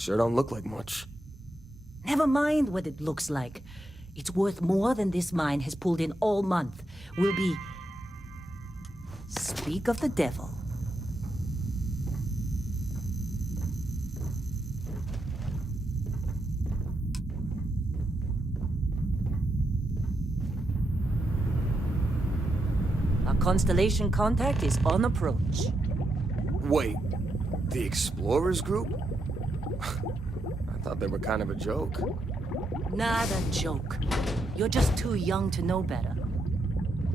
Sure don't look like much. Never mind what it looks like. It's worth more than this mine has pulled in all month. Will be... Speak of the devil. Our constellation contact is on approach. Wait, the Explorers group? I thought they were kind of a joke. Not a joke. You're just too young to know better.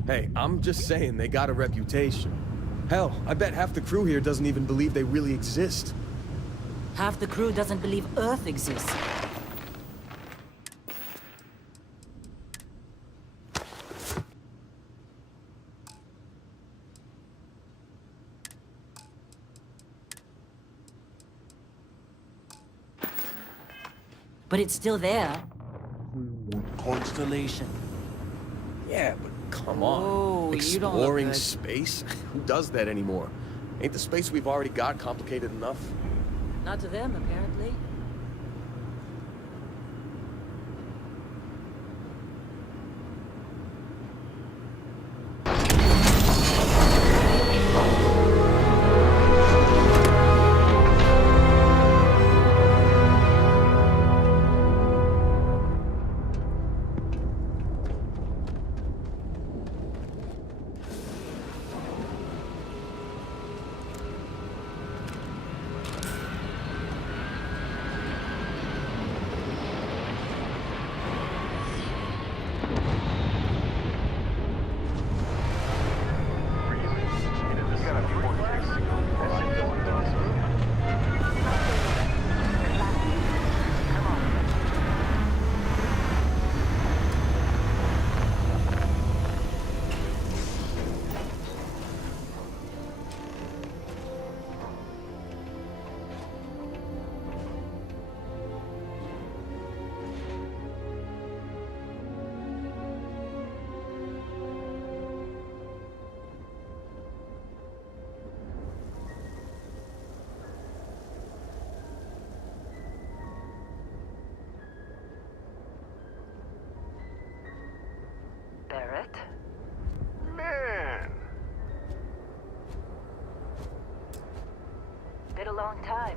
Hey, I'm just saying they got a reputation. Hell, I bet half the crew here doesn't even believe they really exist. Half the crew doesn't believe Earth exists. But it's still there. Constellation. Yeah, but come Oh, on. you don't look Exploring good. space? Who does that anymore? Ain't the space we've already got complicated enough? Not to them, apparently. Barrett? Man! Been a long time.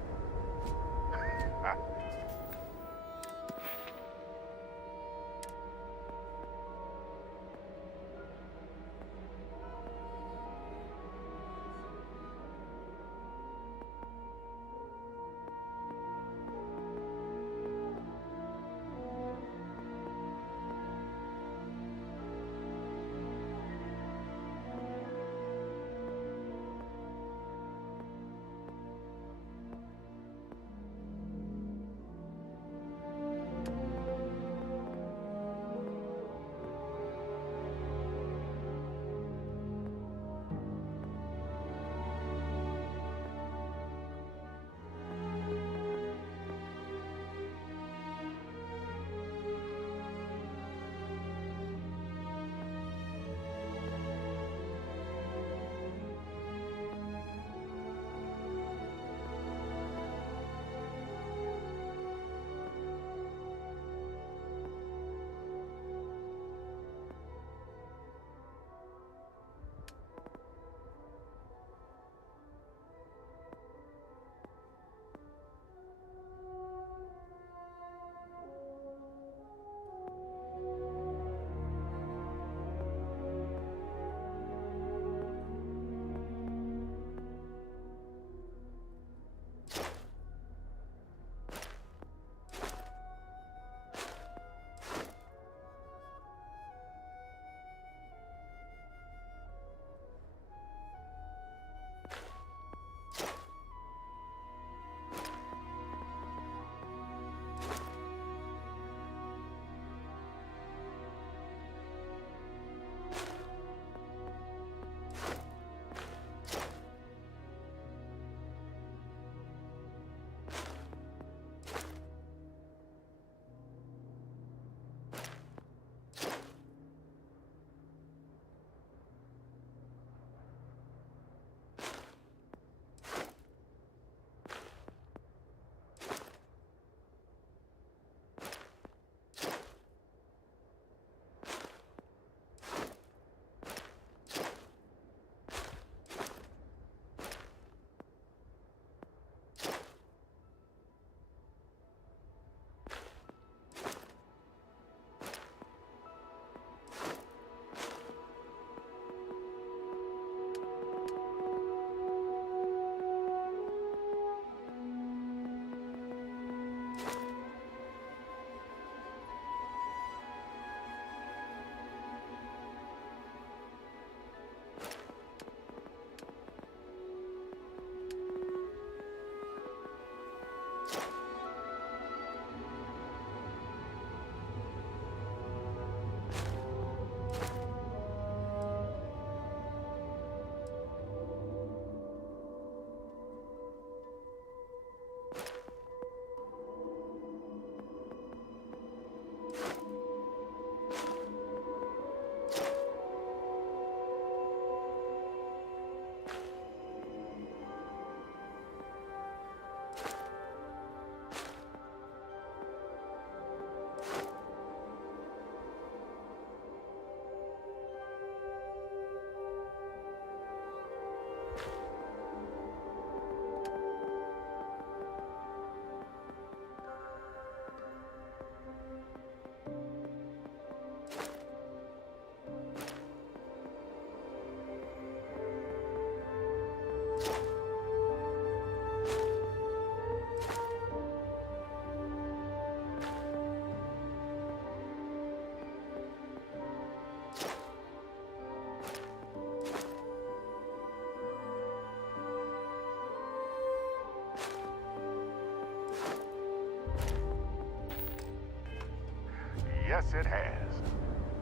Yes, it has.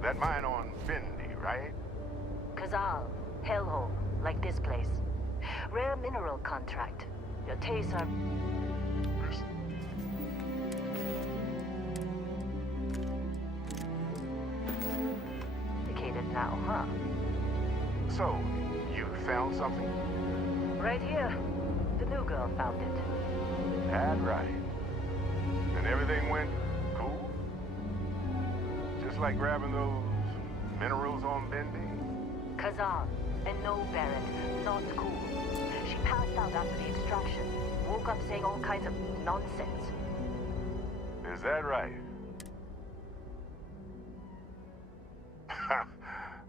That mine on Bendy, right? Kazal, hellhole, like this place. Rare mineral contract. Your tastes are... Indicated now, huh? So, you found something? Right here. The new girl found it. That right. And everything went cool? Just like grabbing those minerals on Bendy? Kazal, and no Barrett, not cool. She passed out after the extraction. Woke up saying all kinds of nonsense. Is that right?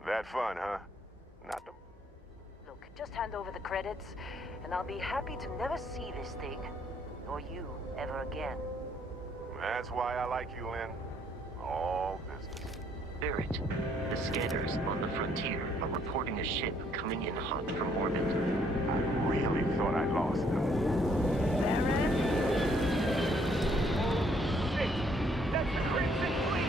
That fun, huh? Not the... Look, just hand over the credits, and I'll be happy to never see this thing, or you, ever again. That's why I like you, Lynn. All business. Barrett, the scanners on the frontier are reporting a ship coming in hot from orbit. I really thought I lost them. Barrett? Oh, shit! That's the Crimson Fleet!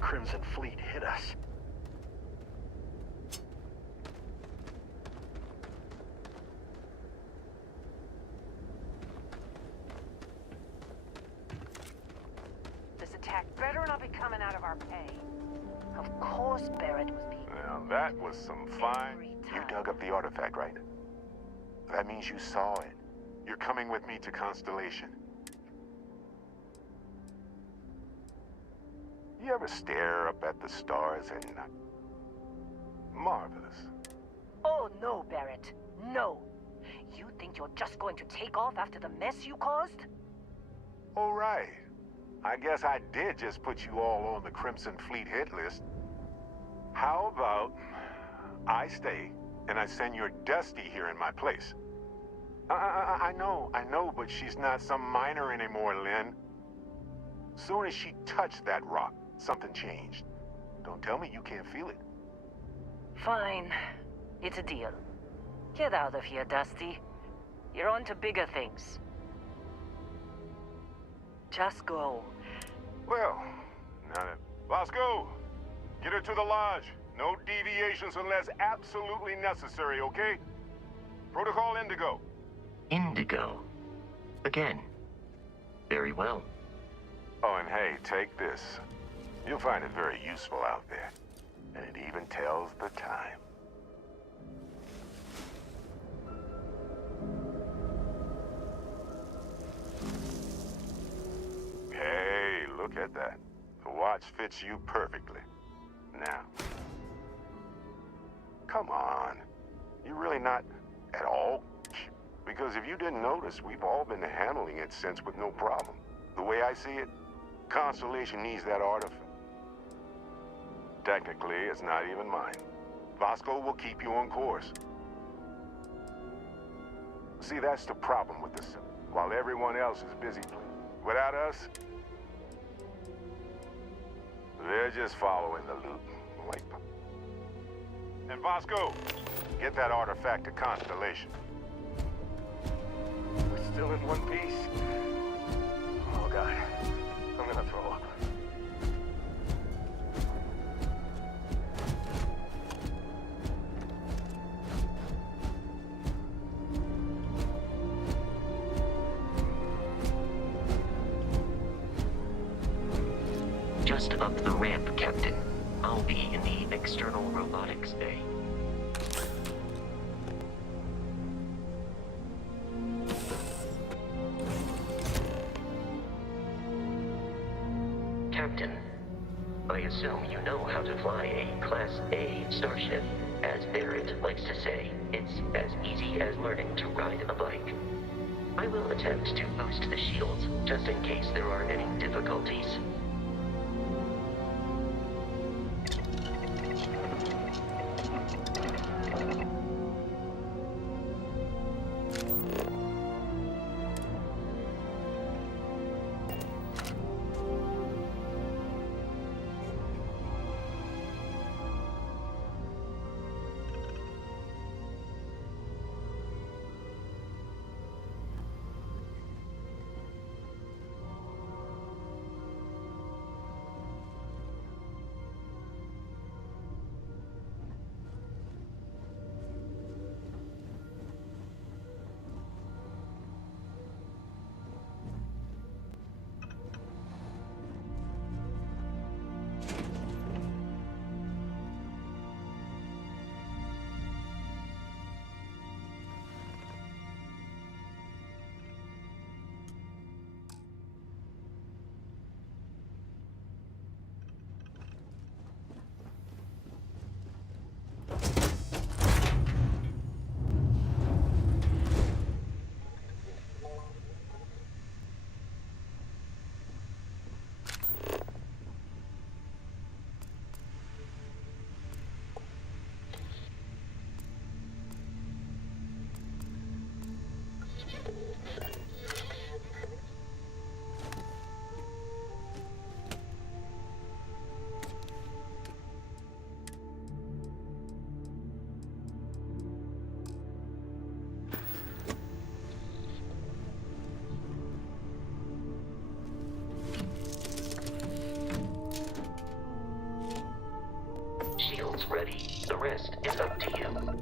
Crimson Fleet hit us. This attack better not be coming out of our pay. Of course Barrett was being... Now that was some fine... You dug up the artifact, right? That means you saw it. You're coming with me to Constellation. You ever stare up at the stars at night? Marvelous. Oh no, Barrett. No. You think you're just going to take off after the mess you caused? All right. I guess I did just put you all on the Crimson Fleet hit list. How about I stay and I send your Dusty here in my place? I know, but she's not some miner anymore, Lynn. Soon as she touched that rock, something changed. Don't tell me you can't feel it. Fine. It's a deal. Get out of here, Dusty. You're on to bigger things. Just go. Well, now then. Bosco, get her to the lodge. No deviations unless absolutely necessary, okay? Protocol Indigo. Indigo. Again. Very well. Oh, and hey, take this. You'll find it very useful out there. And it even tells the time. Hey, look at that. The watch fits you perfectly. Now. Come on. You're really not at all? Because if you didn't notice, we've all been handling it since with no problem. The way I see it, Constellation needs that artifact. Technically, it's not even mine. Vasco will keep you on course. See, that's the problem with this. While everyone else is busy, without us, they're just following the loop. Like, and Vasco, get that artifact to Constellation. We're still in one piece. Oh, God. I'm gonna throw up. Just up the ramp, Captain. I'll be in the external robotics bay. Captain, I assume you know how to fly a Class A starship. As Barrett likes to say, it's as easy as learning to ride a bike. I will attempt to boost the shields, just in case there are any difficulties. Shields ready. The rest is up to you.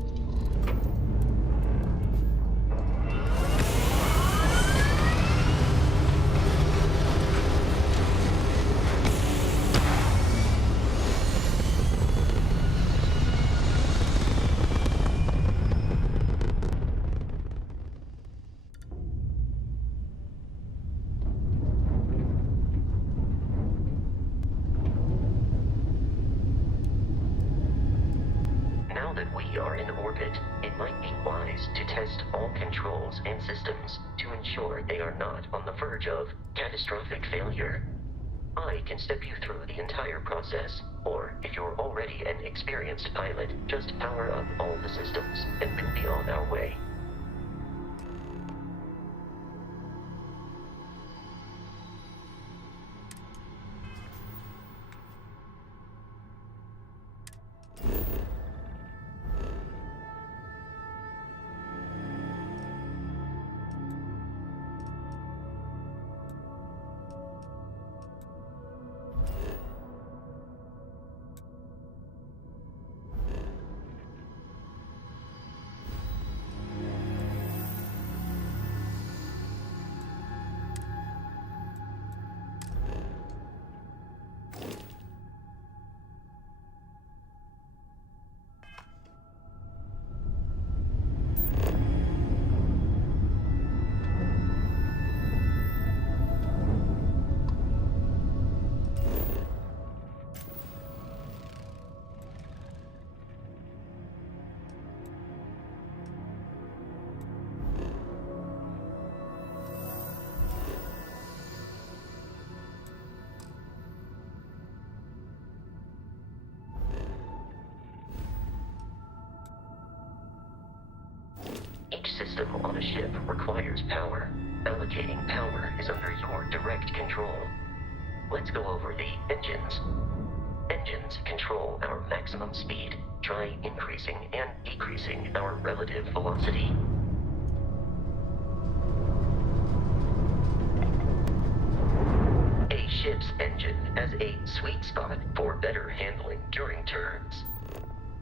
Now that we are in orbit, it might be wise to test all controls and systems to ensure they are not on the verge of catastrophic failure. I can step you through the entire process, or if you're already an experienced pilot, just power up all the systems, and we'll be on our way. Each system on a ship requires power. Allocating power is under your direct control. Let's go over the engines. Engines control our maximum speed. Try increasing and decreasing our relative velocity. A ship's engine has a sweet spot for better handling during turns.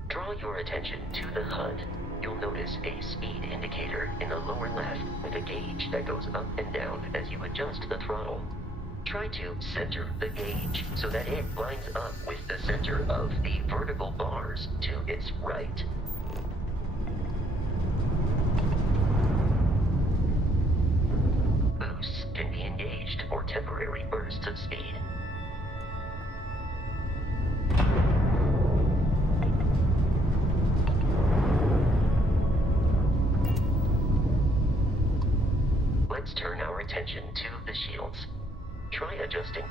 Draw your attention to the HUD. You'll notice a speed indicator in the lower left with a gauge that goes up and down as you adjust the throttle. Try to center the gauge so that it lines up with the center of the vertical bars to its right. Boosts can be engaged for temporary bursts of speed. Let's turn our attention to the shields. Try adjusting.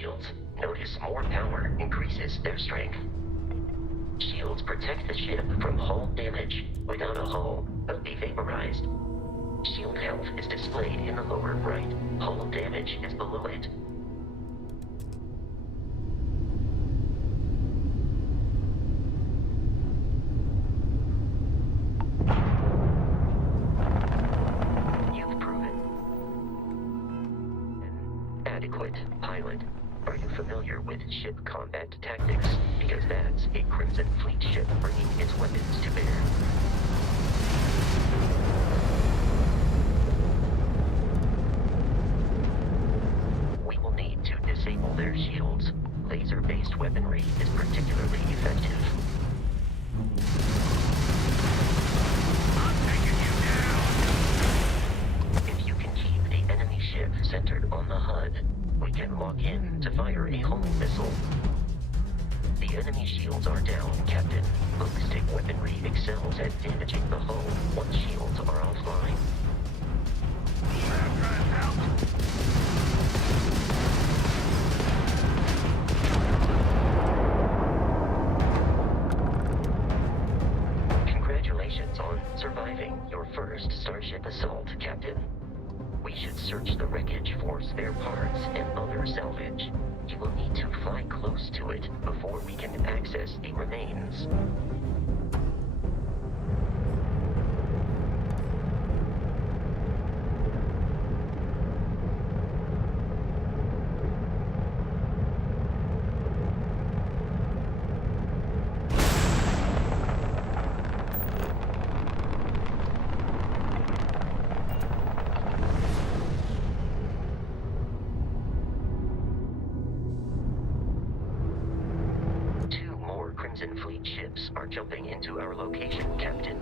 Shields. Notice more power increases their strength. Shields protect the ship from hull damage. Without a hull, they'll be vaporized. Shield health is displayed in the lower right. Hull damage is below it. You've proven an adequate pilot. Are you familiar with ship combat tactics? Because that's a Crimson Fleet ship bringing its weapons to bear. We will need to disable their shields. Laser-based weaponry is particularly effective. I'm taking you down! If you can keep the enemy ship centered on the HUD, we can lock in to fire a hull missile. The enemy shields are down, Captain. Ballistic weaponry excels at damaging the hull once shields are offline. Congratulations on surviving your first Starship assault, Captain. We should search the wreckage for spare parts and other salvage. You will need to fly close to it before we can access the remains. ships are jumping into our location, Captain.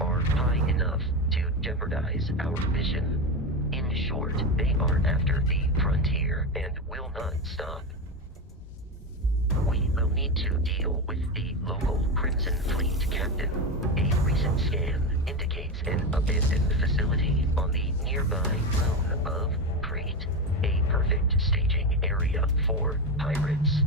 Are high enough to jeopardize our mission. In short, they are after the frontier and will not stop. We will need to deal with the local Crimson Fleet captain. A recent scan indicates an abandoned facility on the nearby moon of Crete, a perfect staging area for pirates.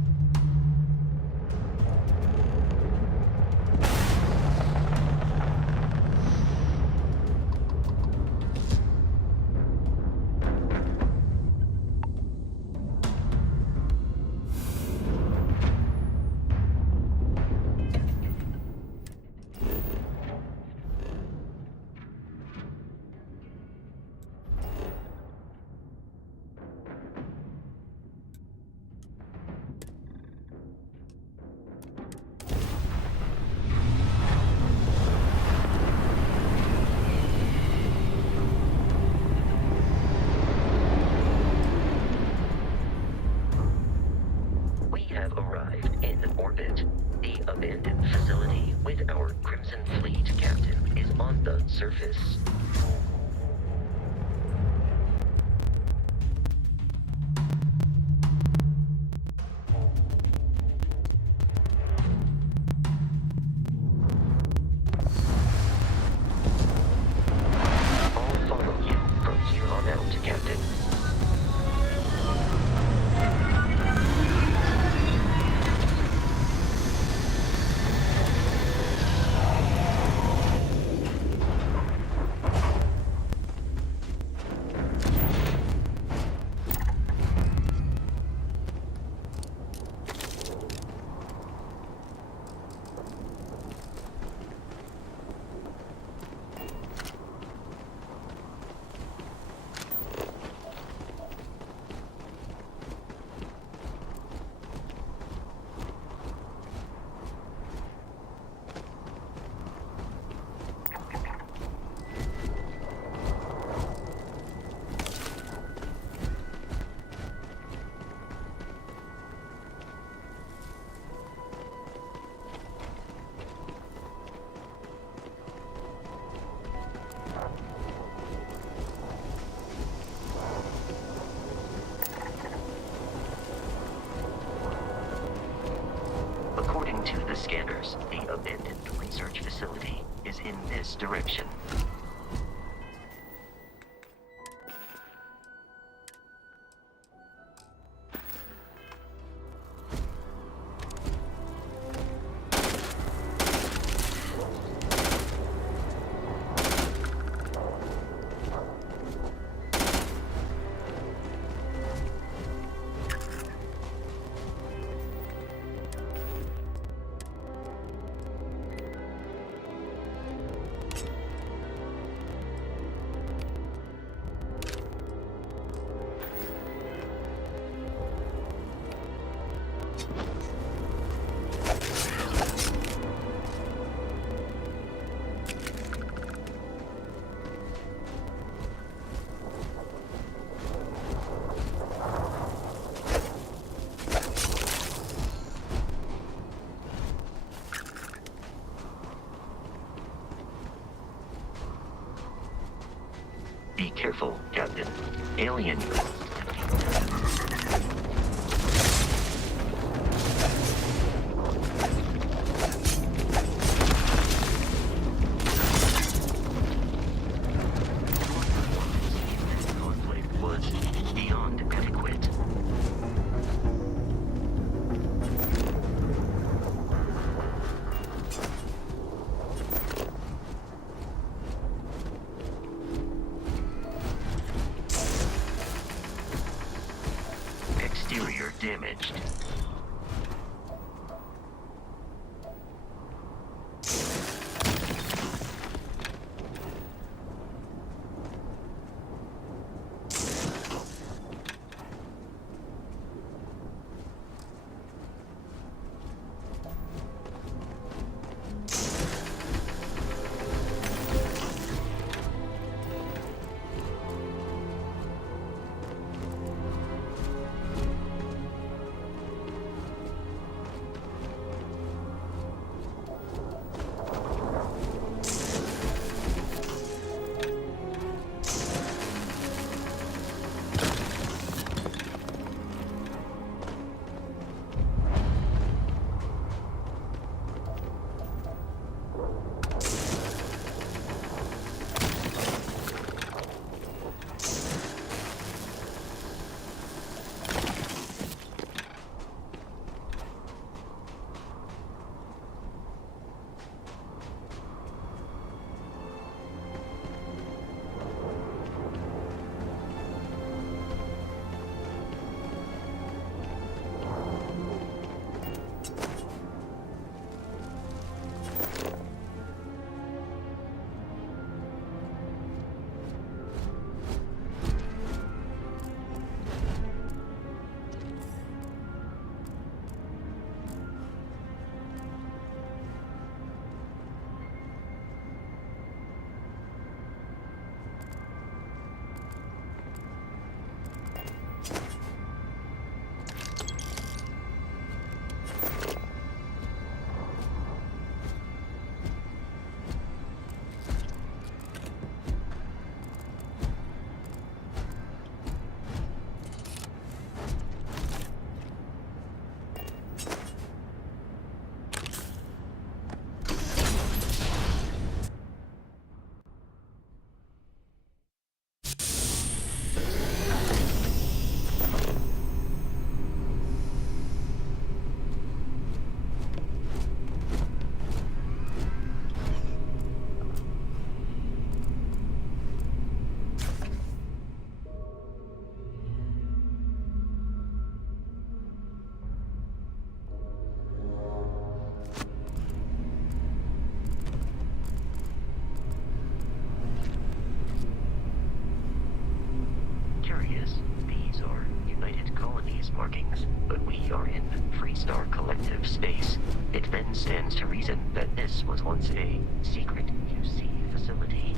Arrived in orbit. The abandoned facility with our Crimson Fleet captain is on the surface. I'll follow you from here on out, Captain. According to the scanners, the abandoned research facility is in this direction. Be careful, Captain. Alien. damaged. Markings, but we are in Freestar Collective space. It then stands to reason that this was once a secret UC facility.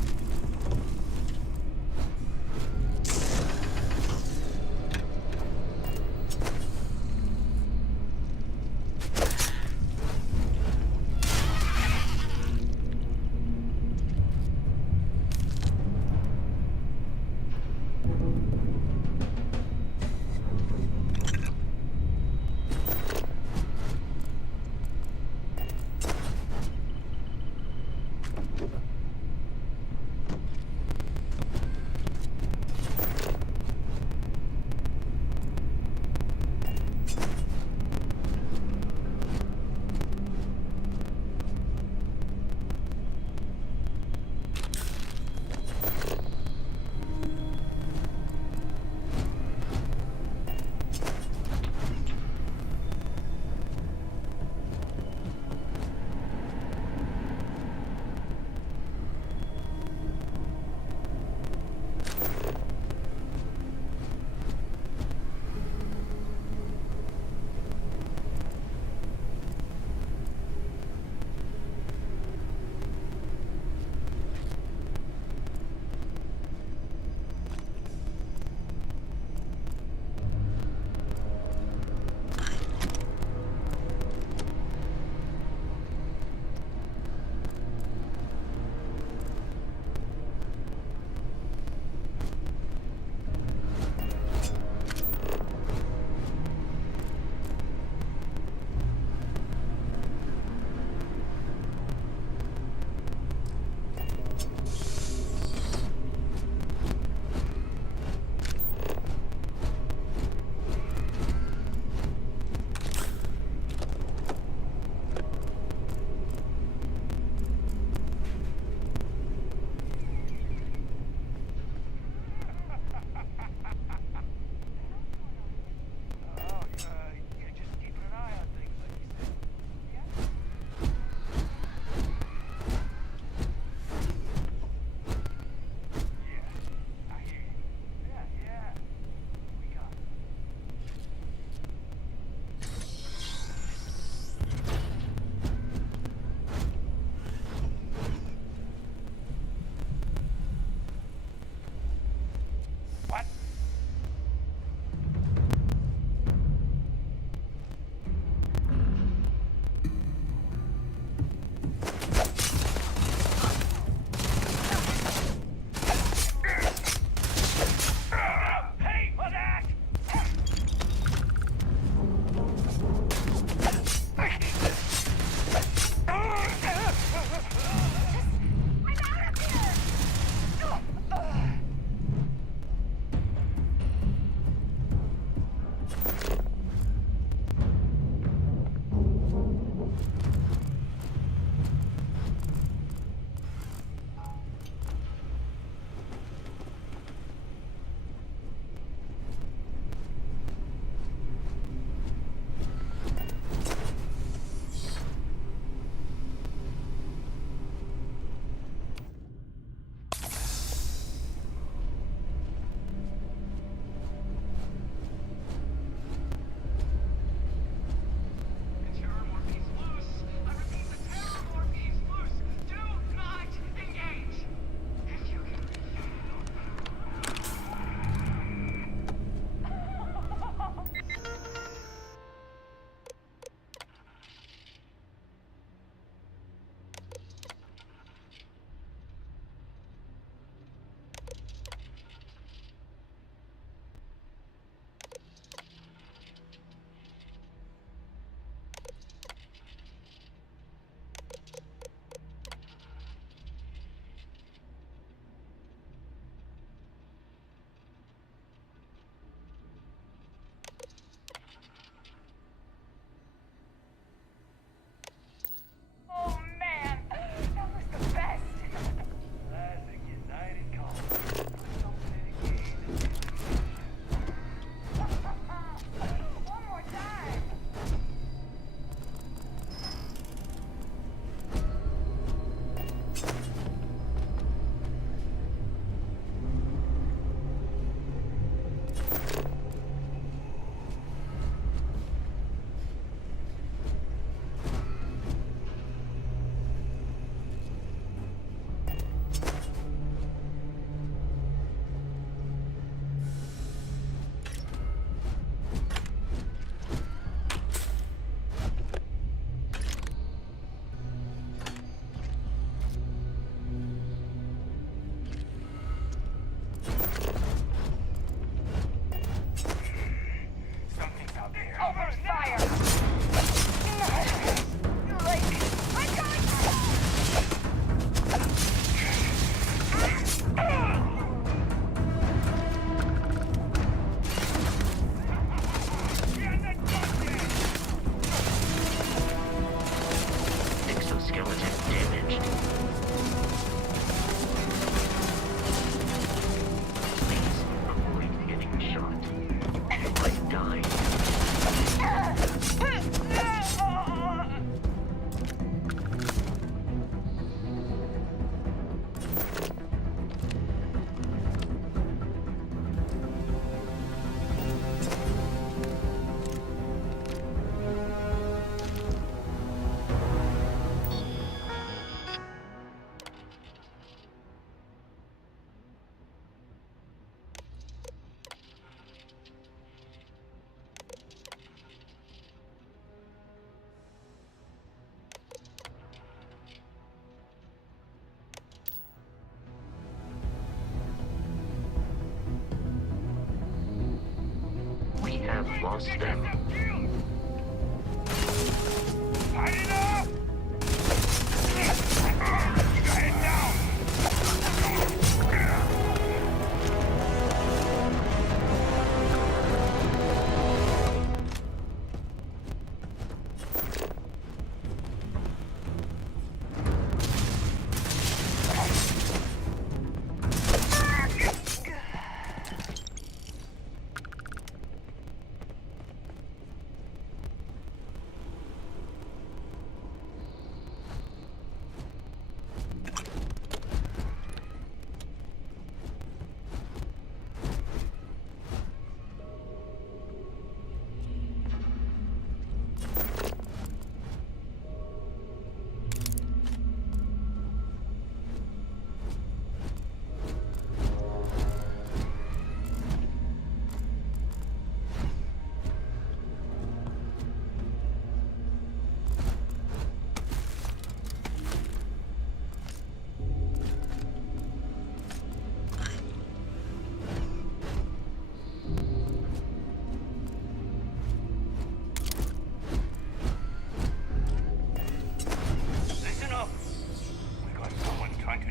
We've lost them.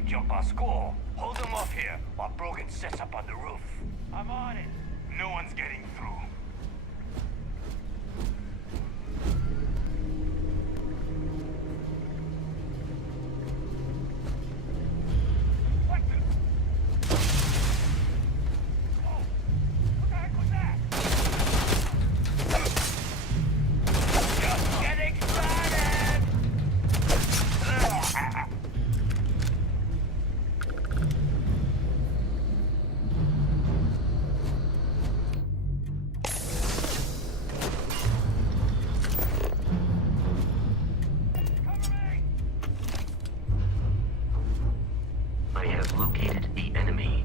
Jump our score. Hold them off here while Brogan sets up on the roof. I'm on it. No one's getting through. What the? Oh, what the heck was that? Just getting started! I have located the enemy.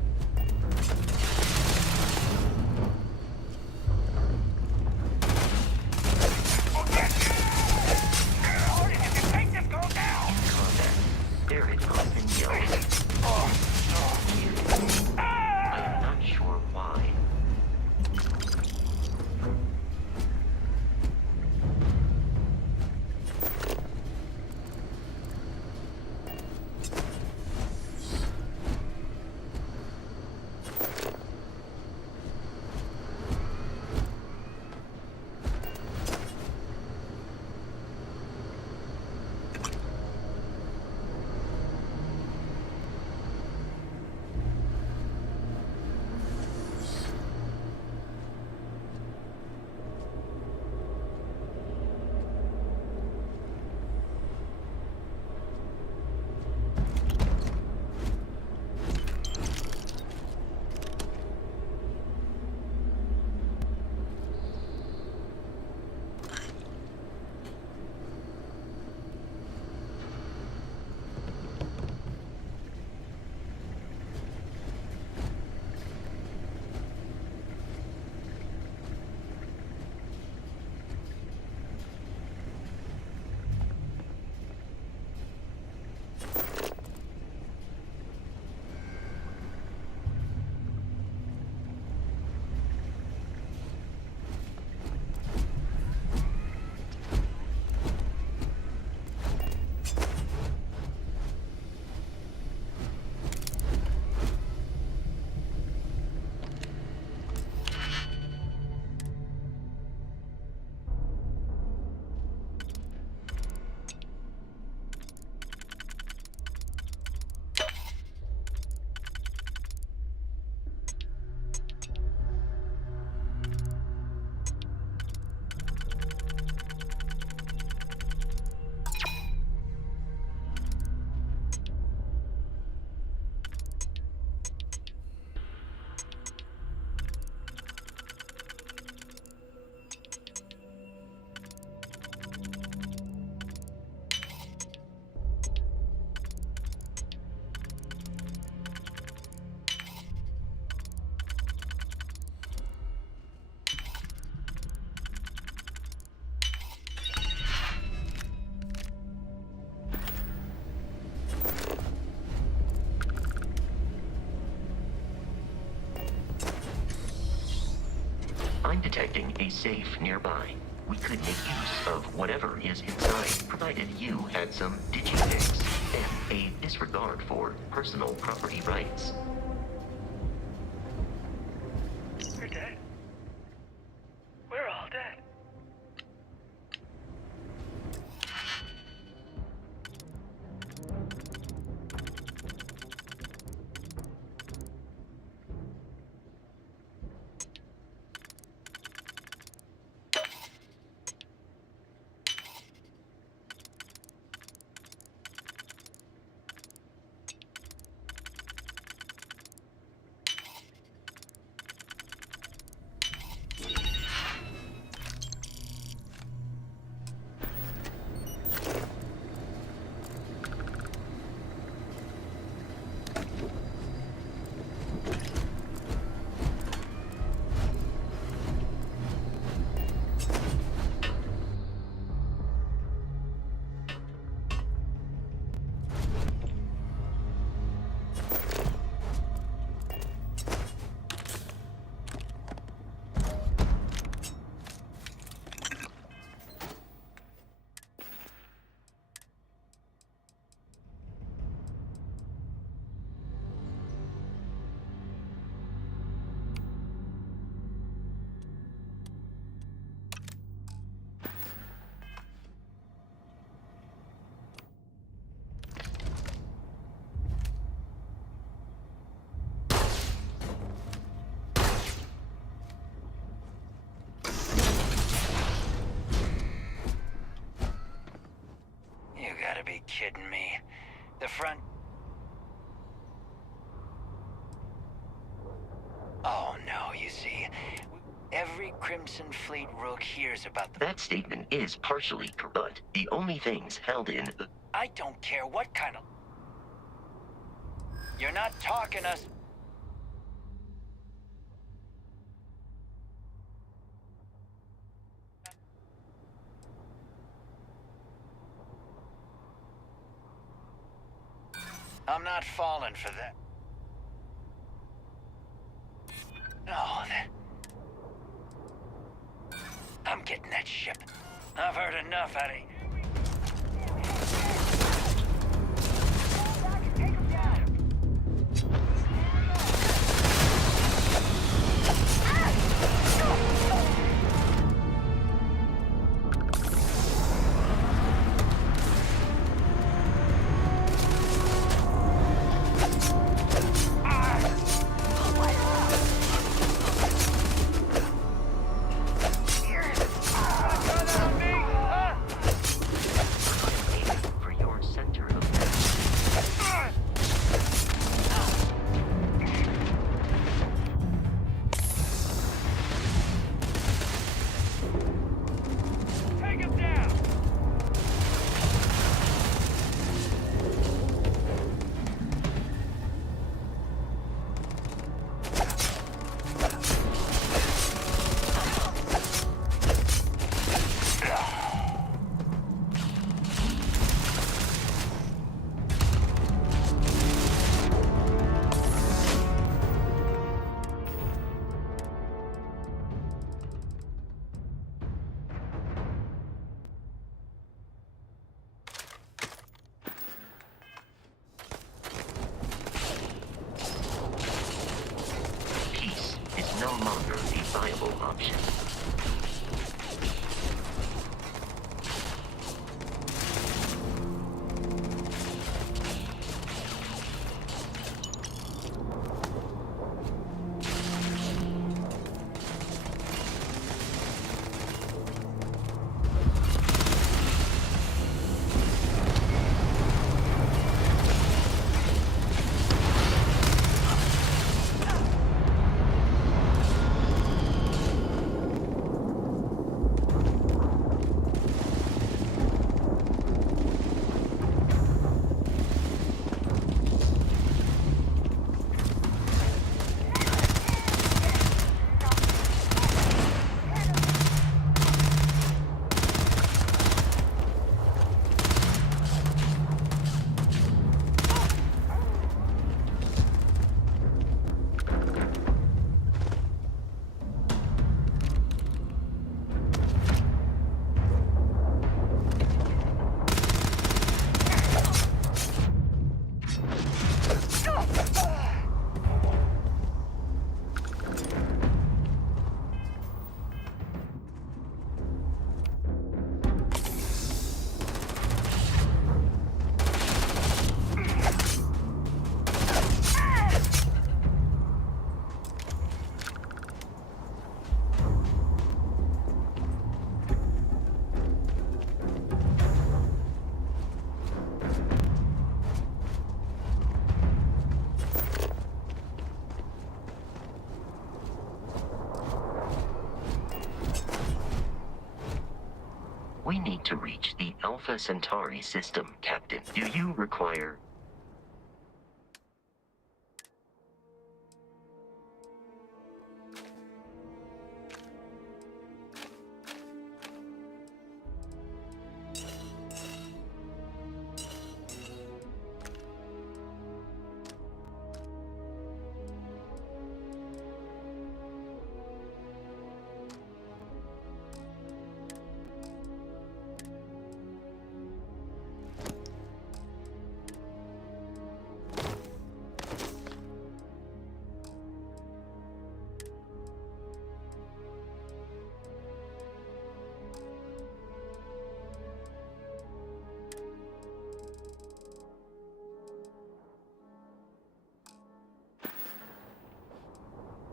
How did you take this girl down? In combat, Barrett often yells. I am not sure why. I'm detecting a safe nearby. We could make use of whatever is inside, provided you had some digipics and a disregard for personal property rights. We're dead. We're all dead. You gotta be kidding me. The front... Oh no, you see, every Crimson Fleet rook hears about the... That statement is partially correct, but the only things held in the... I don't care what kind of... You're not talking us... I'm not falling for that. No, I'm getting that ship. I've heard enough out of you. for your center of mass. Take him down! Peace is no longer a viable option. We need to reach the Alpha Centauri system, Captain. Do you require...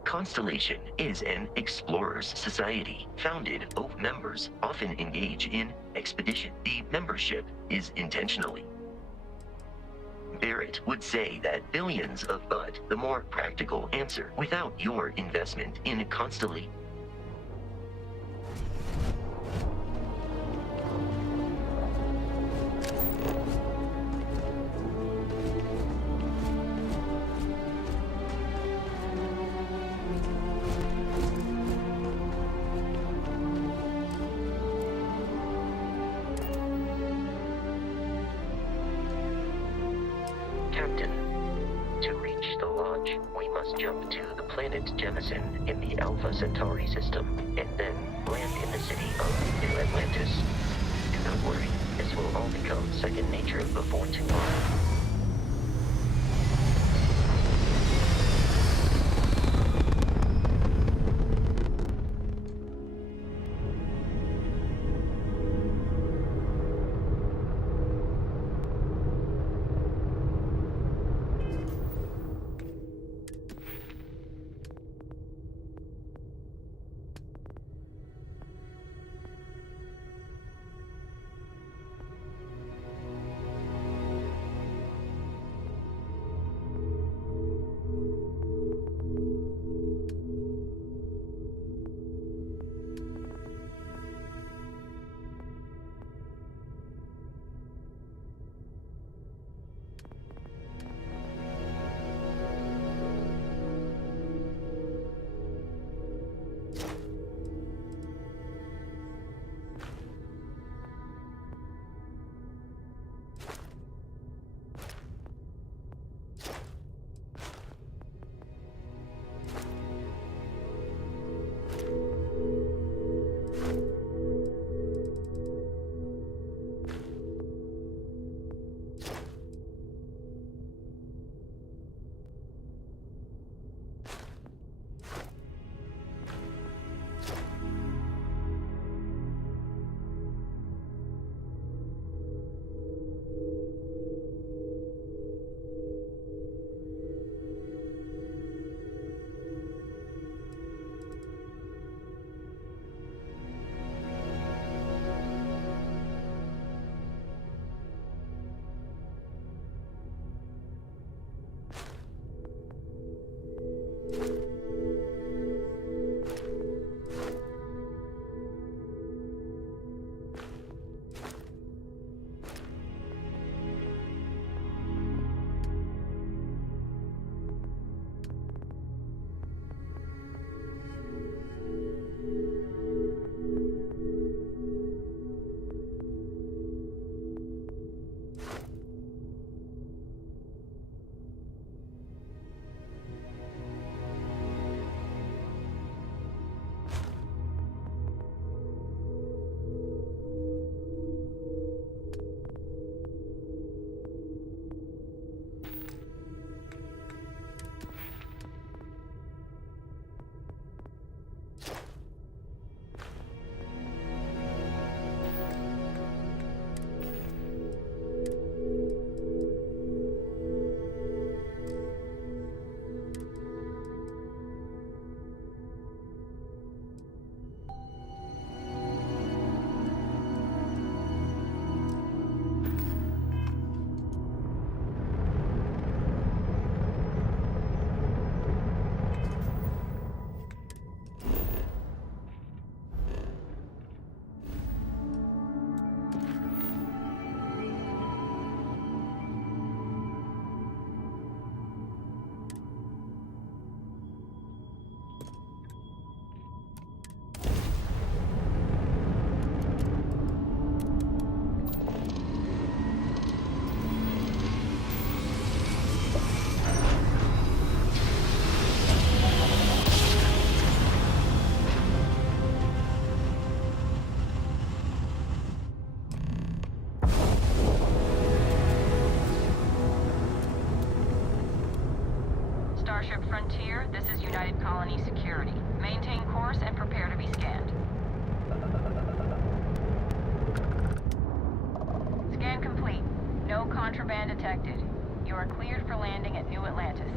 Constellation is an explorers society. Founded, both members often engage in expedition. The membership is intentionally. Barrett would say that billions of but the more practical answer without your investment in Constellation. Captain, to reach the launch, we must jump to the planet Jemison in the Alpha Centauri system, and then land in the city of New Atlantis. Do not worry, this will all become second nature before too long. Starship Frontier, this is United Colony Security. Maintain course and prepare to be scanned. Scan complete. No contraband detected. You are cleared for landing at New Atlantis.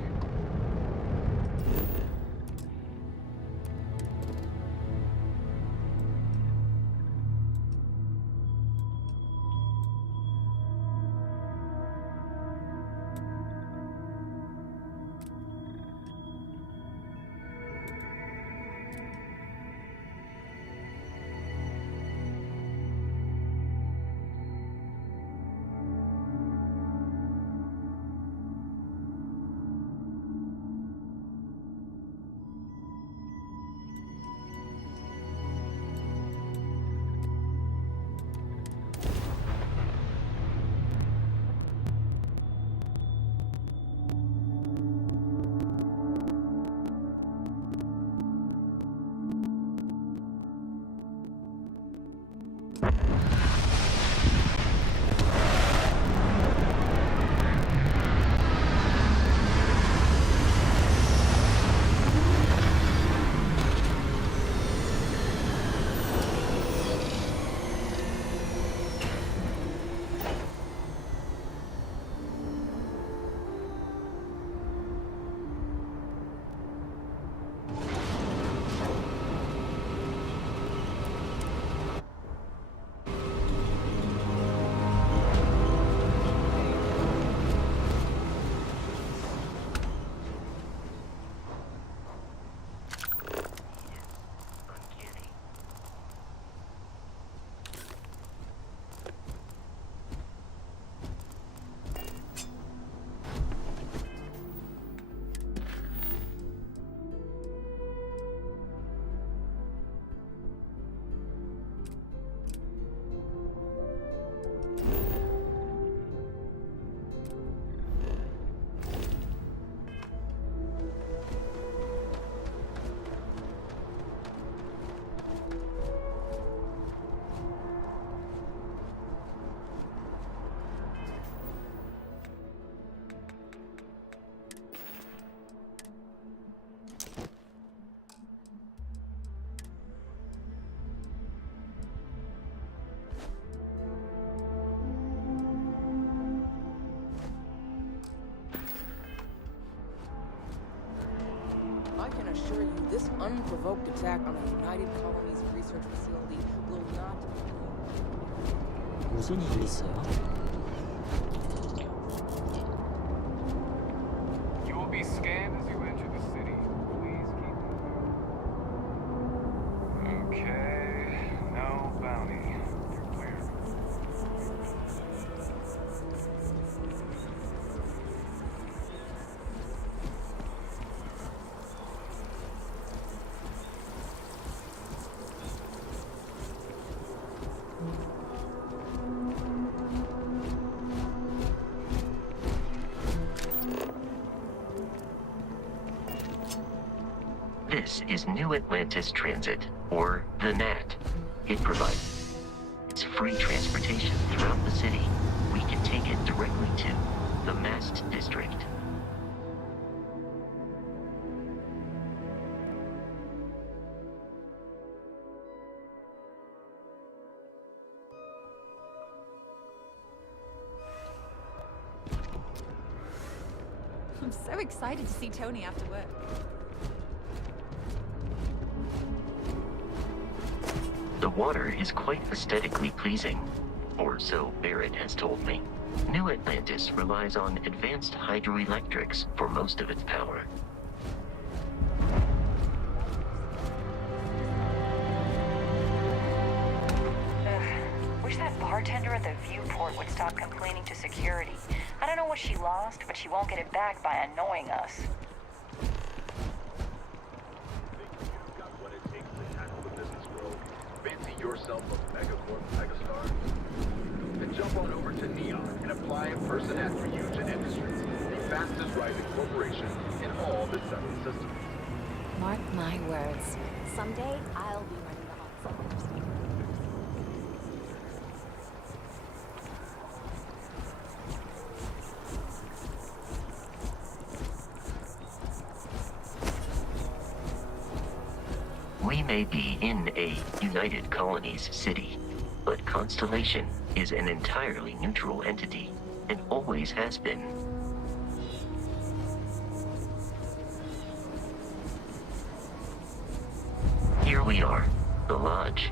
I can assure you, this unprovoked attack on the United Colonies research facility will not be... 무슨 일이 있어요? You will be scanned as you enter the city. Please keep moving. Okay, no bounty. You're clear. This is New Atlantis Transit, or the NAT. It provides free transportation throughout the city. We can take it directly to the Mast District. I'm so excited to see Tony after work. The water is quite aesthetically pleasing, or so Barrett has told me. New Atlantis relies on advanced hydroelectrics for most of its power. Wish that bartender at the viewport would stop complaining to security. I don't know what she lost, but she won't get it back by annoying us. Yourself a megacorp megastar, and jump on over to Neon and apply in person at Fusion Industries, the fastest rising corporation in all the 7 systems. Mark my words. Someday, I'll be running the hot cylinders. may be in a United Colonies city, but Constellation is an entirely neutral entity, and always has been. Here we are, the lodge.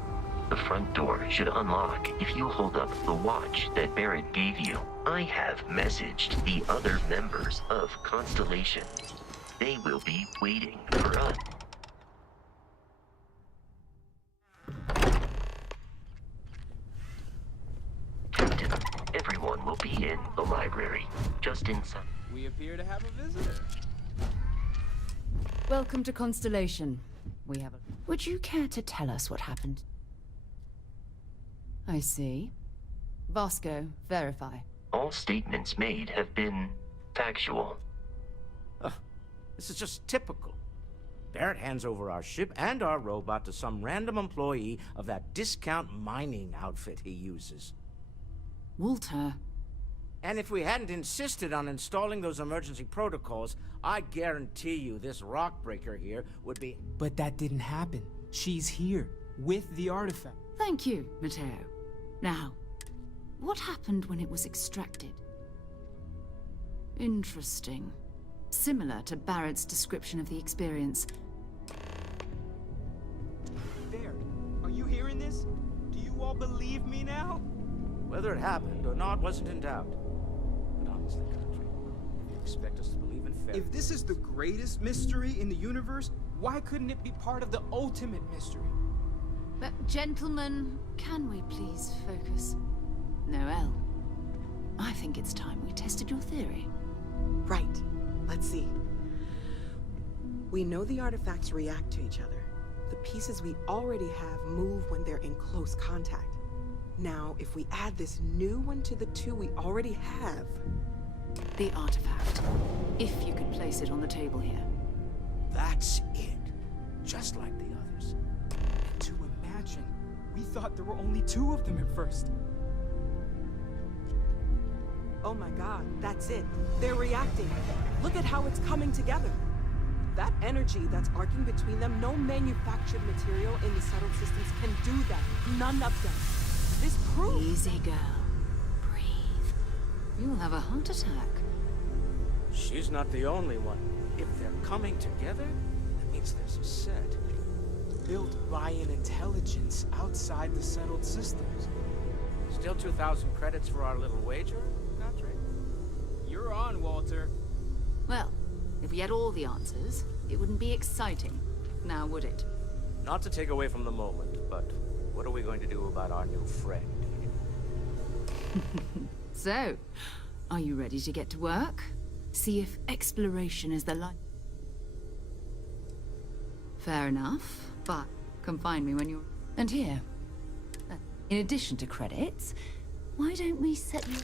The front door should unlock if you hold up the watch that Barrett gave you. I have messaged the other members of Constellation. They will be waiting for us. Captain, everyone will be in the library, just inside. We appear to have a visitor. Welcome to Constellation. We have a... Would you care to tell us what happened? I see. Vasco, verify. All statements made have been factual. This is just typical. Barrett hands over our ship and our robot to some random employee of that discount mining outfit he uses. Walter. And if we hadn't insisted on installing those emergency protocols, I guarantee you this rock breaker here would be... But that didn't happen. She's here, with the artifact. Thank you, Matteo. Now, what happened when it was extracted? Interesting. Similar to Barrett's description of the experience. There. Are you hearing this? Do you all believe me now? Whether it happened or not wasn't in doubt. But honestly, country, if you expect us to believe in fairy... If this is the greatest mystery in the universe, why couldn't it be part of the ultimate mystery? But, gentlemen, can we please focus? Noel, I think it's time we tested your theory. Right. Let's see. We know the artifacts react to each other. The pieces we already have move when they're in close contact. Now, if we add this new one to the two we already have... The artifact. If you could place it on the table here. That's it. Just like the others. And to imagine, we thought there were only two of them at first. Oh my god, that's it. They're reacting. Look at how it's coming together. That energy that's arcing between them, no manufactured material in the settled systems can do that. None of them. This proves... Easy, girl. Breathe. You'll have a heart attack. She's not the only one. If they're coming together, that means there's a set. Built by an intelligence outside the settled systems. Still 2,000 credits for our little wager? You're on, Walter. Well, if we had all the answers, it wouldn't be exciting, now would it? Not to take away from the moment, but what are we going to do about our new friend? So, are you ready to get to work? See if exploration is the light. Fair enough, but come find me when you're... And here, in addition to credits, why don't we set you...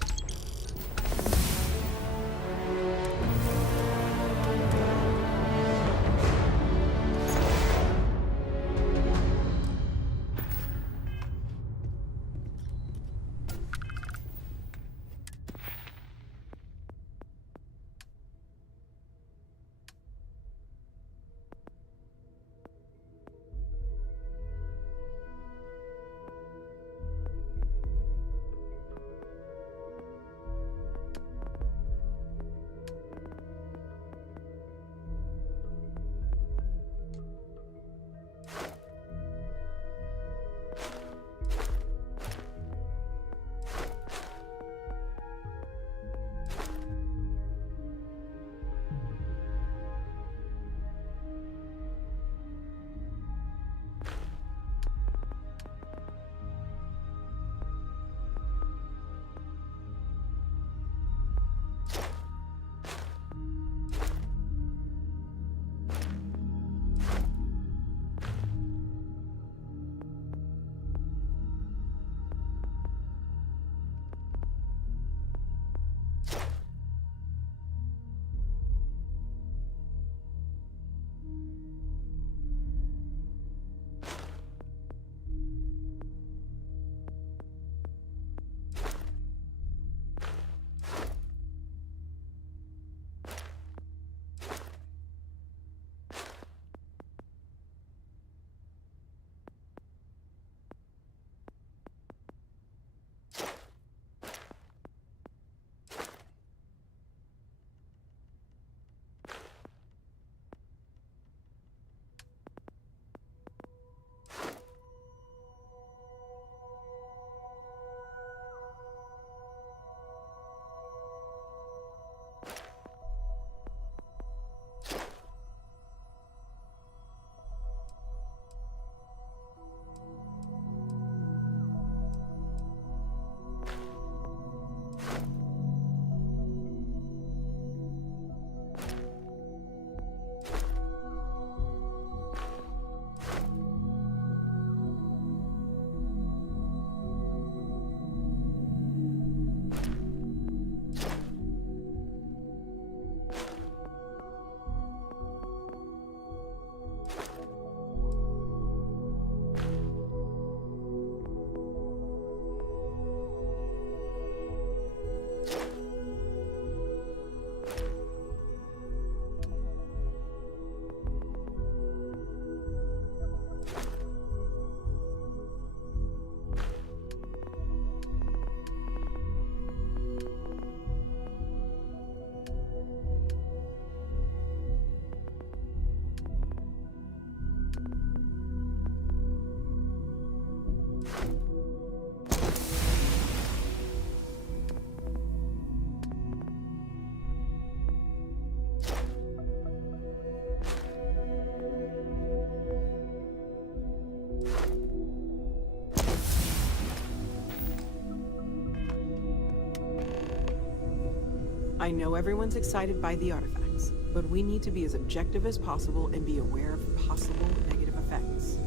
I know everyone's excited by the artifacts, but we need to be as objective as possible and be aware of possible negative effects.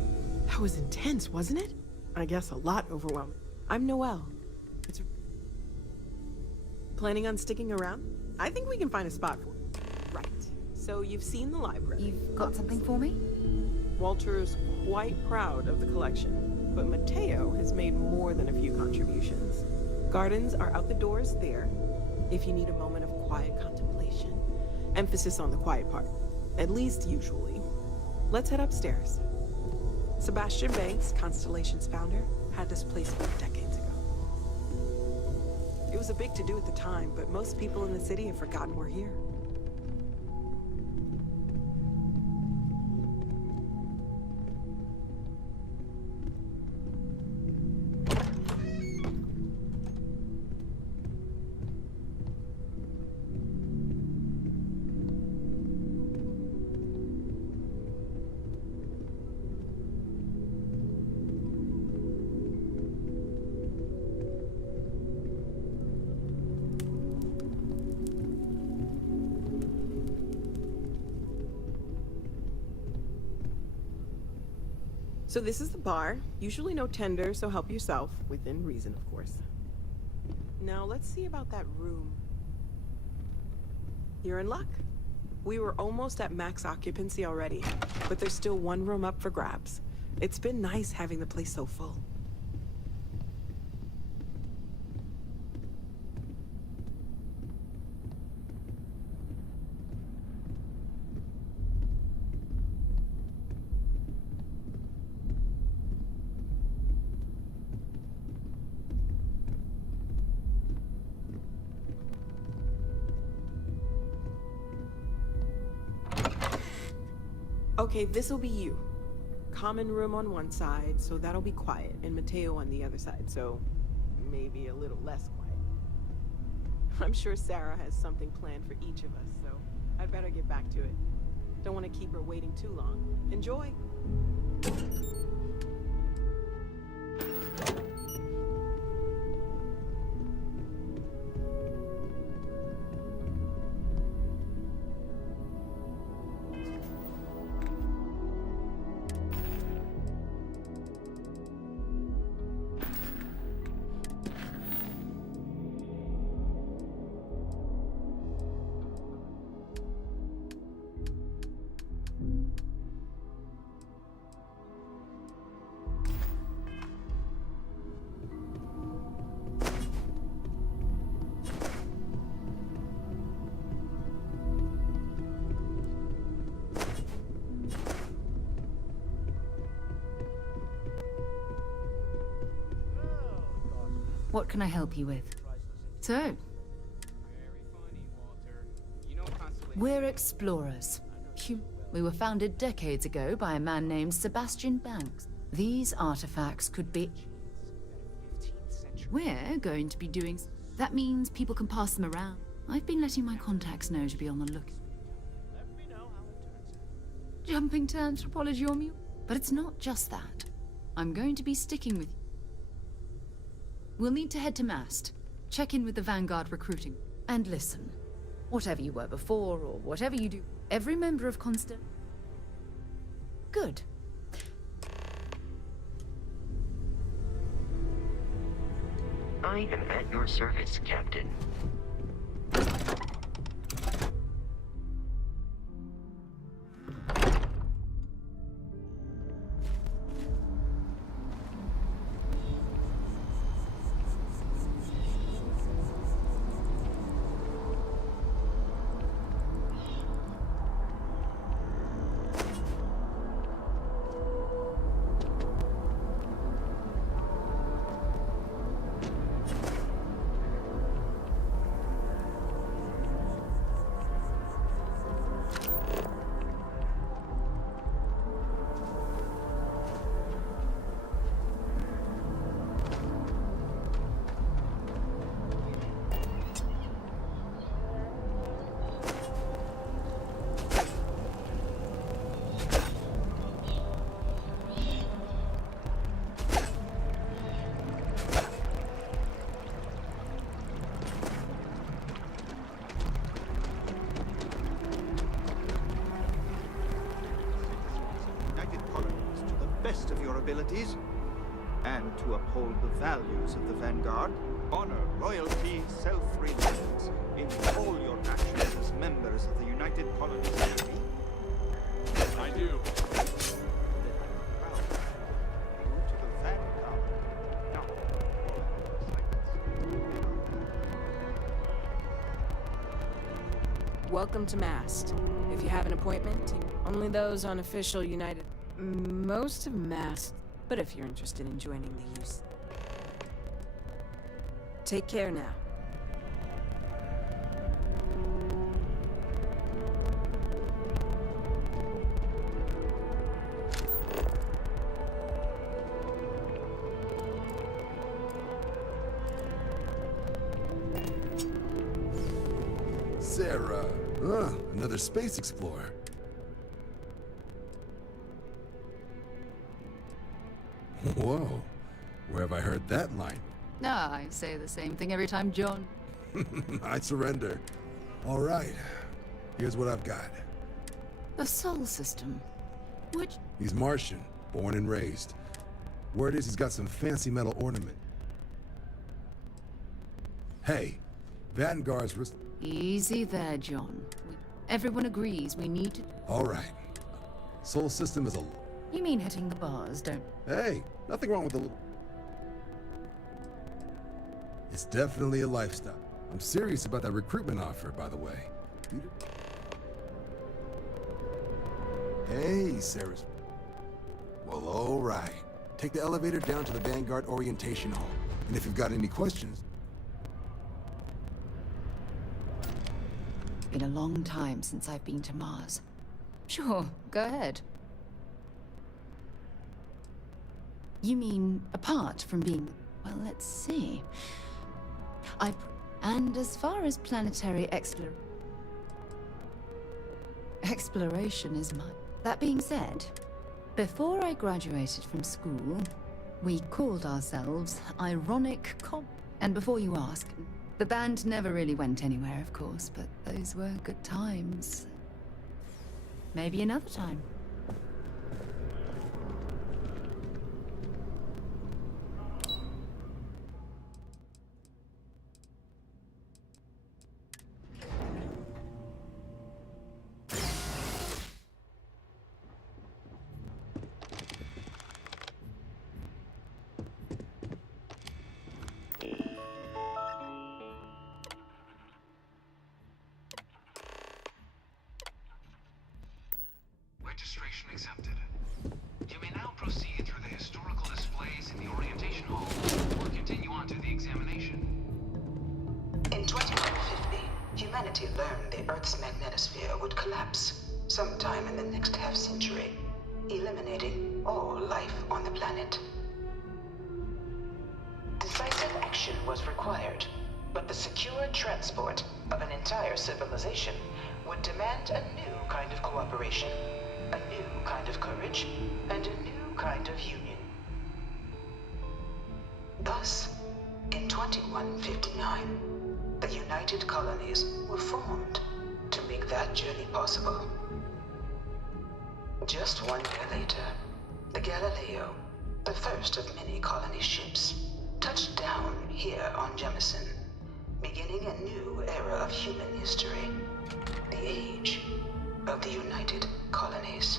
That was intense, wasn't it? I guess a lot overwhelming. I'm Noelle. Planning on sticking around? I think we can find a spot for you. Right. So you've seen the library. You've got something for me? Walter's quite proud of the collection, but Mateo has made more than a few contributions. Gardens are out the doors there, if you need a moment of quiet contemplation. Emphasis on the quiet part, at least usually. Let's head upstairs. Sebastian Banks, Constellation's founder, had this place built decades ago. It was a big to-do at the time, but most people in the city have forgotten we're here. So this is the bar. Usually no tender, so help yourself. Within reason, of course. Now let's see about that room. You're in luck. We were almost at max occupancy already, but there's still one room up for grabs. It's been nice having the place so full. Okay, this'll be you. Common room on one side, so that'll be quiet, and Mateo on the other side, so maybe a little less quiet. I'm sure Sarah has something planned for each of us, so I'd better get back to it. Don't want to keep her waiting too long. Enjoy! What can I help you with? So, we're explorers. We were founded decades ago by a man named Sebastian Banks. These artifacts could be... We're going to be doing... That means people can pass them around. I've been letting my contacts know to be on the lookout. Jumping to anthropology or mute? But it's not just that. I'm going to be sticking with you. We'll need to head to Mast, check in with the Vanguard recruiting, and listen. Whatever you were before, or whatever you do, every member of Constant... Good. I am at your service, Captain. best of your abilities, and to uphold the values of the Vanguard, honor, loyalty, self-reliance in all your actions as members of the United Colonies Navy. I do. Welcome to Mast. If you have an appointment, only those on official United... Most of Mast, but if you're interested in joining the use... Take care now. Sarah. Another space explorer. Whoa. Where have I heard that line? Ah, I say the same thing every time, John. I surrender. All right. Here's what I've got. The Sol system. Which... He's Martian, born and raised. Word is he's got some fancy metal ornament. Hey, Vanguard's... Easy there, John. Everyone agrees we need to... All right. Sol system is a... You mean hitting the bars, don't... Hey, nothing wrong with the little... It's definitely a lifestyle. I'm serious about that recruitment offer, by the way. Hey, Sarah. Well, all right. Take the elevator down to the Vanguard Orientation Hall. And if you've got any questions... Been a long time since I've been to Mars. Sure, go ahead. You mean apart from being... Well, let's see. And as far as planetary exploration is mine. That being said, before I graduated from school, we called ourselves Ironic Cop. And before you ask, the band never really went anywhere, of course, but those were good times. Maybe another time. Registration accepted. You may now proceed through the historical displays in the orientation hall, or continue on to the examination. In 2150, humanity learned the Earth's magnetosphere would collapse sometime in the next half-century, eliminating all life on the planet. Decisive action was required, but the secure transport of an entire civilization would demand a new kind of cooperation. A new kind of courage, and a new kind of union. Thus, in 2159, the United Colonies were formed to make that journey possible. Just 1 year later, the Galileo, the first of many colony ships, touched down here on Jemison, beginning a new era of human history, the age of the United Colonies.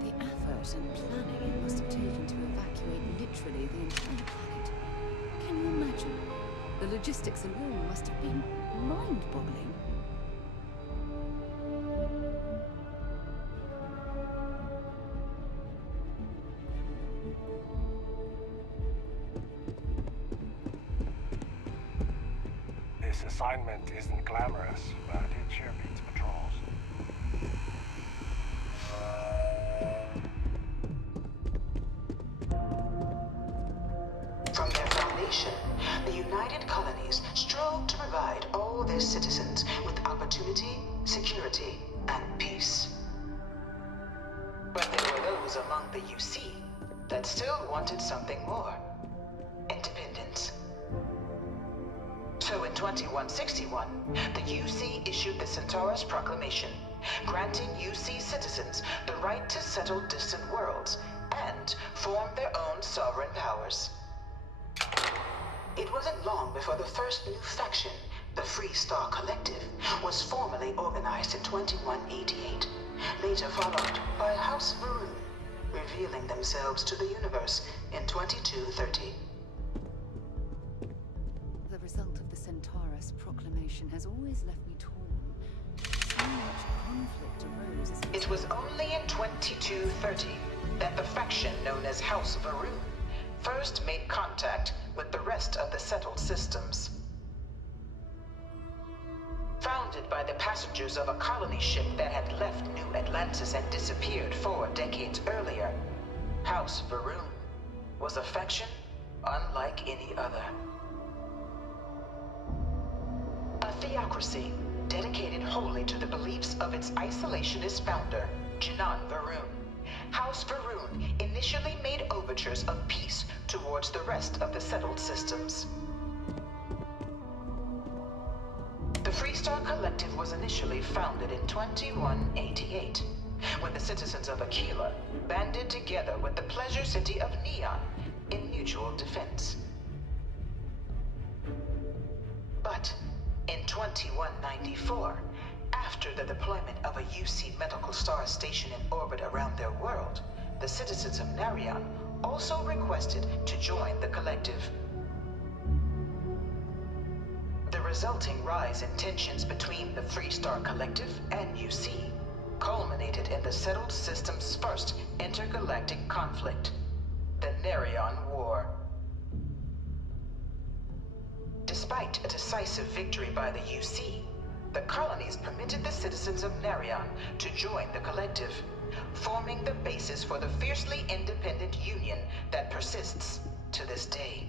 The effort and planning it must have taken to evacuate literally the entire planet. Can you imagine? The logistics alone must have been mind-boggling. This assignment isn't glamorous, but it sure beats patrols. From their foundation, the United Colonies strove to provide all their citizens with opportunity, security, and peace. But there were those among the UC that still wanted something more. Independence. So in 2161, the UC issued the Centaurus Proclamation, granting UC citizens the right to settle distant worlds and form their own sovereign powers. It wasn't long before the first new faction, the Free Star Collective, was formally organized in 2188, later followed by House Varun, revealing themselves to the universe in 2230. The result of the Centaurus proclamation has always left me torn. So much conflict arose as It was only in 2230 that the faction known as House Varun first made contact with the rest of the settled systems. Founded by the passengers of a colony ship that had left New Atlantis and disappeared 4 decades earlier, House Varun was a faction unlike any other. A theocracy dedicated wholly to the beliefs of its isolationist founder, Jinan Varun. House Varun initially made overtures of peace towards the rest of the settled systems. The Freestar Collective was initially founded in 2188, when the citizens of Aquila banded together with the pleasure city of Neon in mutual defense. But in 2194, after the deployment of a UC medical star station in orbit around their world, the citizens of Narion also requested to join the collective. The resulting rise in tensions between the Freestar Collective and UC culminated in the settled system's first intergalactic conflict, the Narion War. Despite a decisive victory by the UC, the colonies permitted the citizens of Narion to join the collective, forming the basis for the fiercely independent union that persists to this day.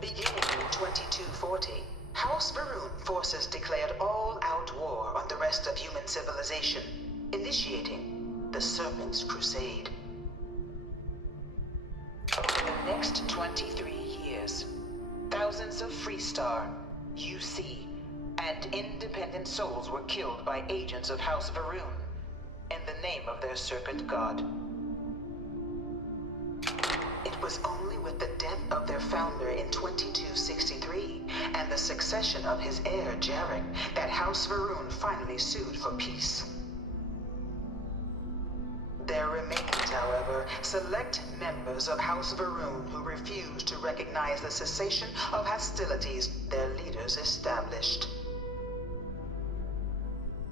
Beginning in 2240, House Varun forces declared all-out war on the rest of human civilization, initiating the Serpent's Crusade. Over the next 23 years, thousands of Freestar, UC, and independent souls were killed by agents of House Varun in the name of their Serpent God. It was only with the death of their founder in 2263 and the succession of his heir Jarek that House Varun finally sued for peace. There remained, however, select members of House Varun who refused to recognize the cessation of hostilities their leaders established.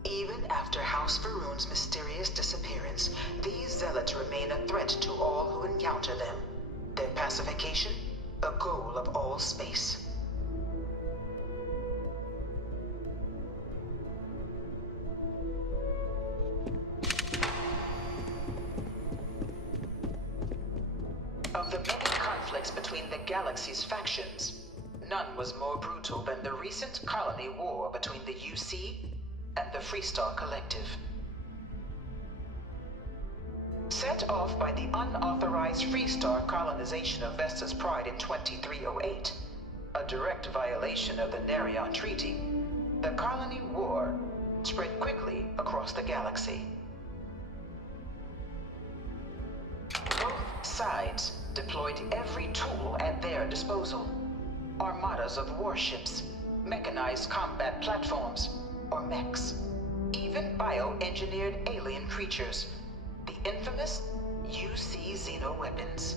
Even after House Varun's mysterious disappearance, these zealots remain a threat to all who encounter them. Their pacification, a goal of all space. Of the many conflicts between the galaxy's factions, none was more brutal than the recent colony war between the UC and the Freestar Collective. Set off by the unauthorized Freestar colonization of Vesta's Pride in 2308, a direct violation of the Narion Treaty, the colony war spread quickly across the galaxy. Both sides deployed every tool at their disposal. Armadas of warships, mechanized combat platforms, or mechs, even bioengineered alien creatures, the infamous UC xeno-weapons.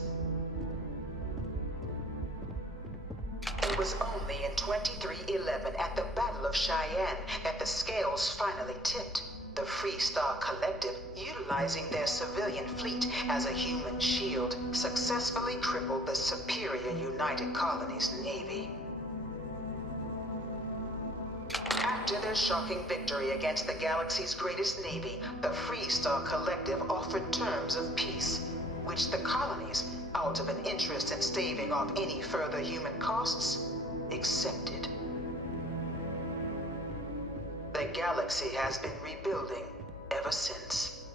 It was only in 2311 at the Battle of Cheyenne that the scales finally tipped, the Freestar Collective, utilizing their civilian fleet as a human shield, successfully crippled the superior United Colonies Navy. After After their shocking victory against the galaxy's greatest navy, the Freestar Collective offered terms of peace, which the colonies, out of an interest in staving off any further human costs, accepted. The galaxy has been rebuilding ever since.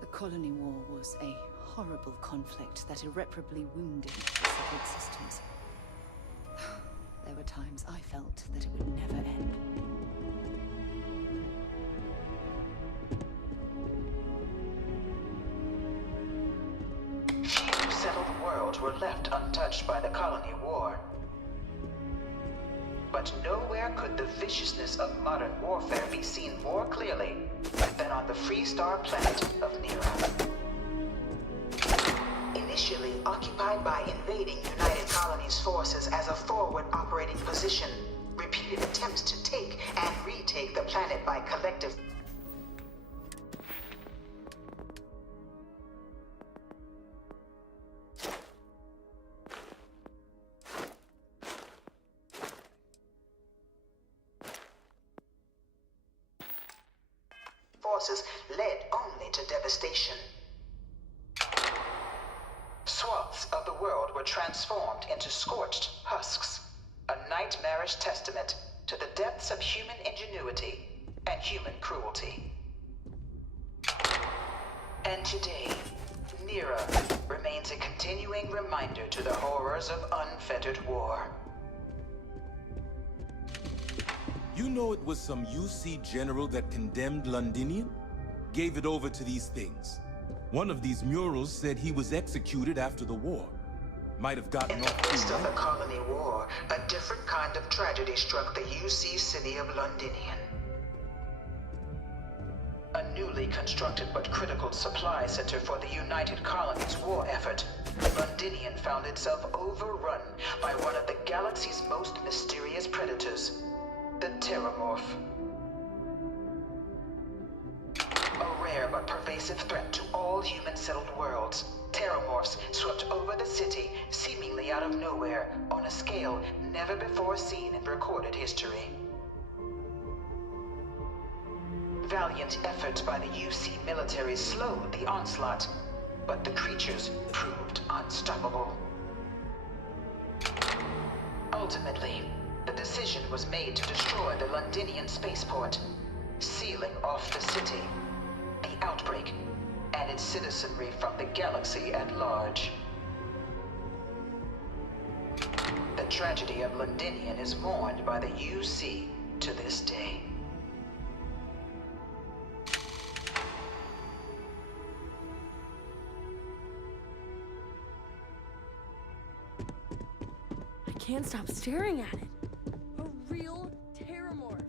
The colony war was a horrible conflict that irreparably wounded Pacific systems. There were times I felt that it would never end. Few settled worlds were left untouched by the colony war. But nowhere could the viciousness of modern warfare be seen more clearly than on the Freestar planet of Nera. Initially occupied by invading United Colonies forces as a forward operating position, repeated attempts to take and retake the planet by collective forces led only to devastation. Swaths of the world were transformed into scorched husks, a nightmarish testament to the depths of human ingenuity and human cruelty. And today, Nera remains a continuing reminder to the horrors of unfettered war. You know it was some UC general that condemned Londinium? Gave it over to these things. One of these murals said he was executed after the war. Might have gotten off too Midst of the late. colony war, a different kind of tragedy struck the UC city of Londinium. A newly constructed but critical supply center for the United Colonies war effort, Londinium found itself overrun by one of the galaxy's most mysterious predators, the Terramorph. A rare but pervasive threat to all human-settled worlds, Terramorphs swept over the city, seemingly out of nowhere, on a scale never before seen in recorded history. Valiant efforts by the UC military slowed the onslaught, but the creatures proved unstoppable. Ultimately, the decision was made to destroy the Londinian spaceport, sealing off the city, the outbreak, and its citizenry from the galaxy at large. The tragedy of Londinium is mourned by the UC to this day. I can't stop staring at it. A real Terramorph.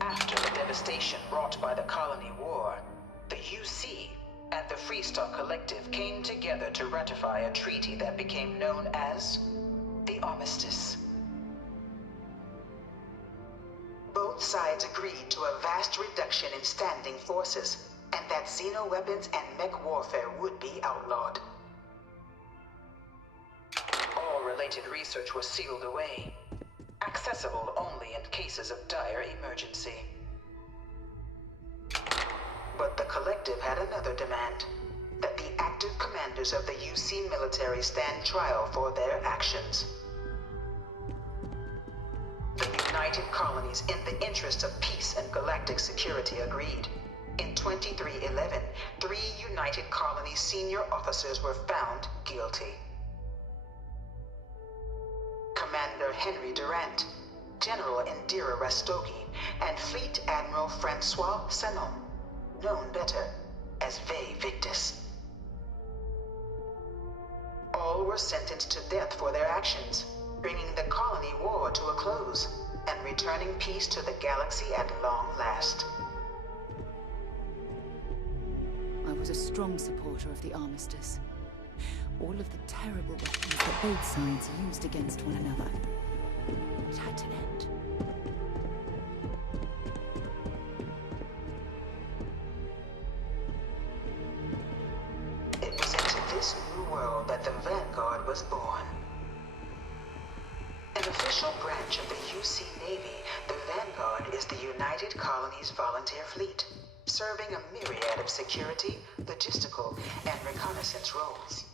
After the devastation wrought by the colony war, the UC and the Freestar Collective came together to ratify a treaty that became known as the Armistice. Both sides agreed to a vast reduction in standing forces, and that xeno-weapons and mech warfare would be outlawed. All related research was sealed away, accessible only in cases of dire emergency. But the Collective had another demand, that the active commanders of the UC military stand trial for their actions. The United Colonies, in the interest of peace and galactic security, agreed. In 2311, 3 United Colonies senior officers were found guilty. Commander Henry Durant, General Indira Rastogi, and Fleet Admiral Francois Sanon, known better as Ve Victus. All were sentenced to death for their actions, bringing the colony war to a close and returning peace to the galaxy at long last. I was a strong supporter of the armistice. All of the terrible weapons that both sides used against one another. It had to end. It was into this new world that the Vanguard was born. An official branch of the UC Navy, the Vanguard is the United Colonies Volunteer Fleet, serving a myriad of security, logistical, and reconnaissance roles.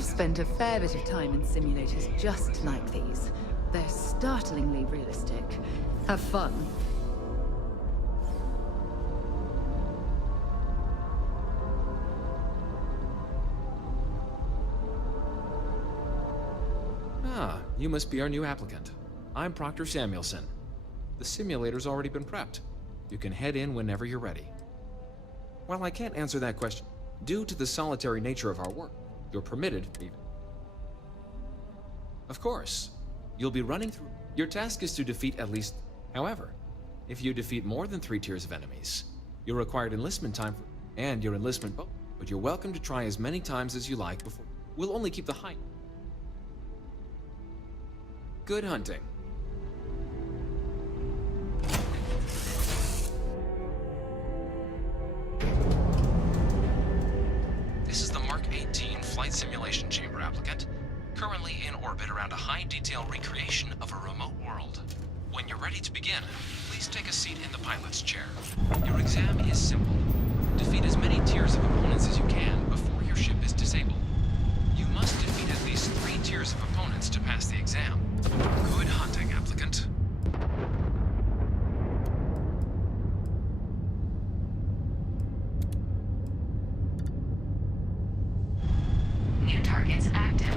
Spent a fair bit of time in simulators just like these. They're startlingly realistic. Have fun. Ah, you must be our new applicant. I'm Proctor Samuelson. The simulator's already been prepped. You can head in whenever you're ready. While I can't answer that question, due to the solitary nature of our work, you're permitted, even. Of course, you'll be running through. Your task is to defeat at least. However, if you defeat more than 3 tiers of enemies, your required enlistment time and your enlistment bonus. But you're welcome to try as many times as you like before. We'll only keep the high. Good hunting. This is the Mark 18 Flight Simulation Chamber applicant, currently in orbit around a high-detail recreation of a remote world. When you're ready to begin, please take a seat in the pilot's chair. Your exam is simple. Defeat as many tiers of opponents as you can before your ship is disabled. You must defeat at least 3 tiers of opponents to pass the exam. Good hunting, applicant. New targets active.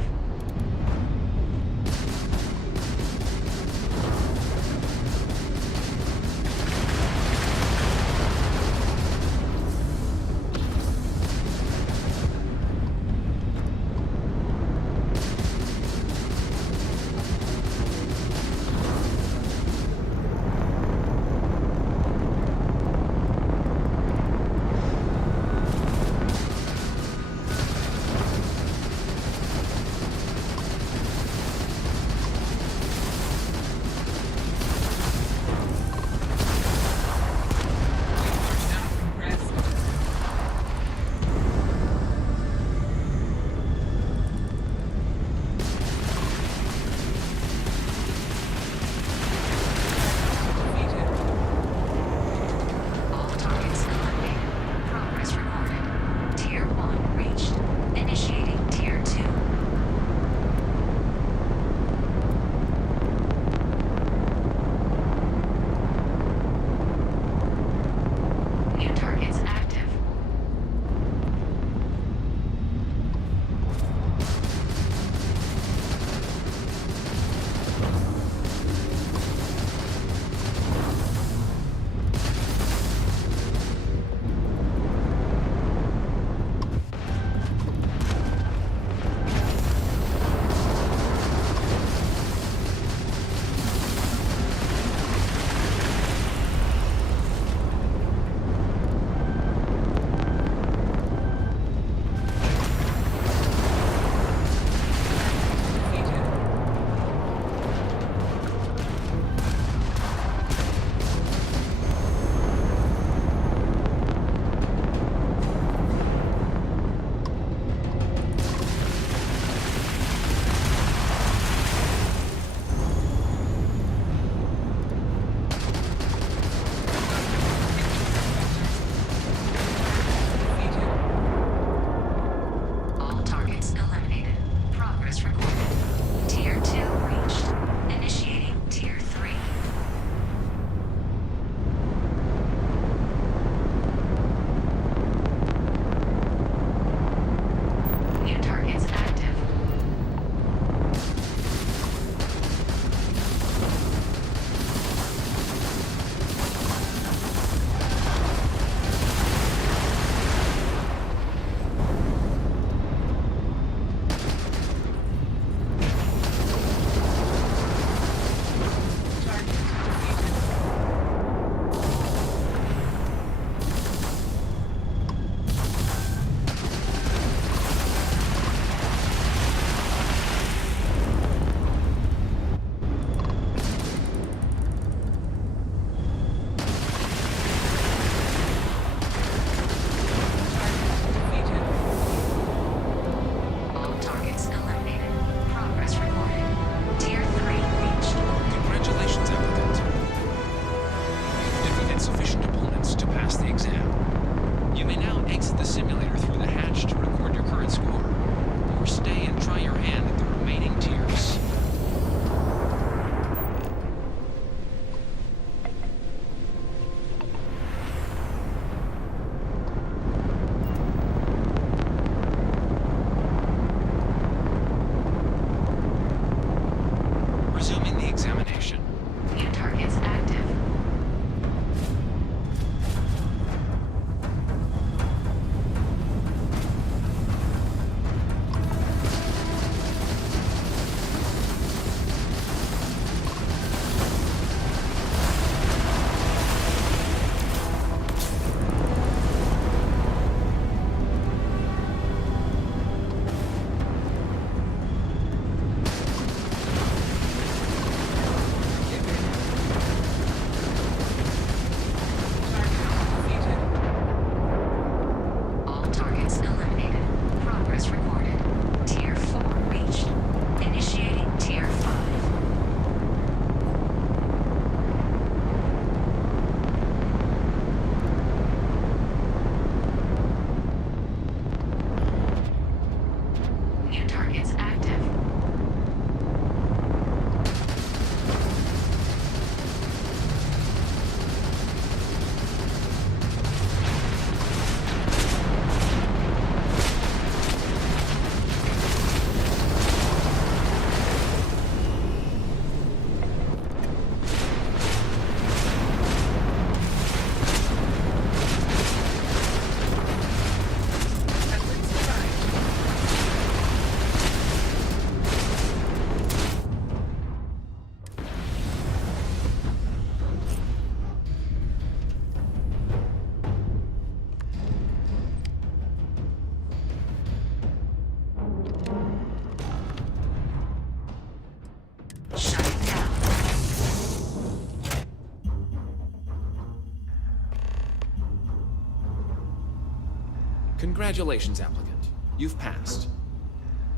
Congratulations, applicant. You've passed.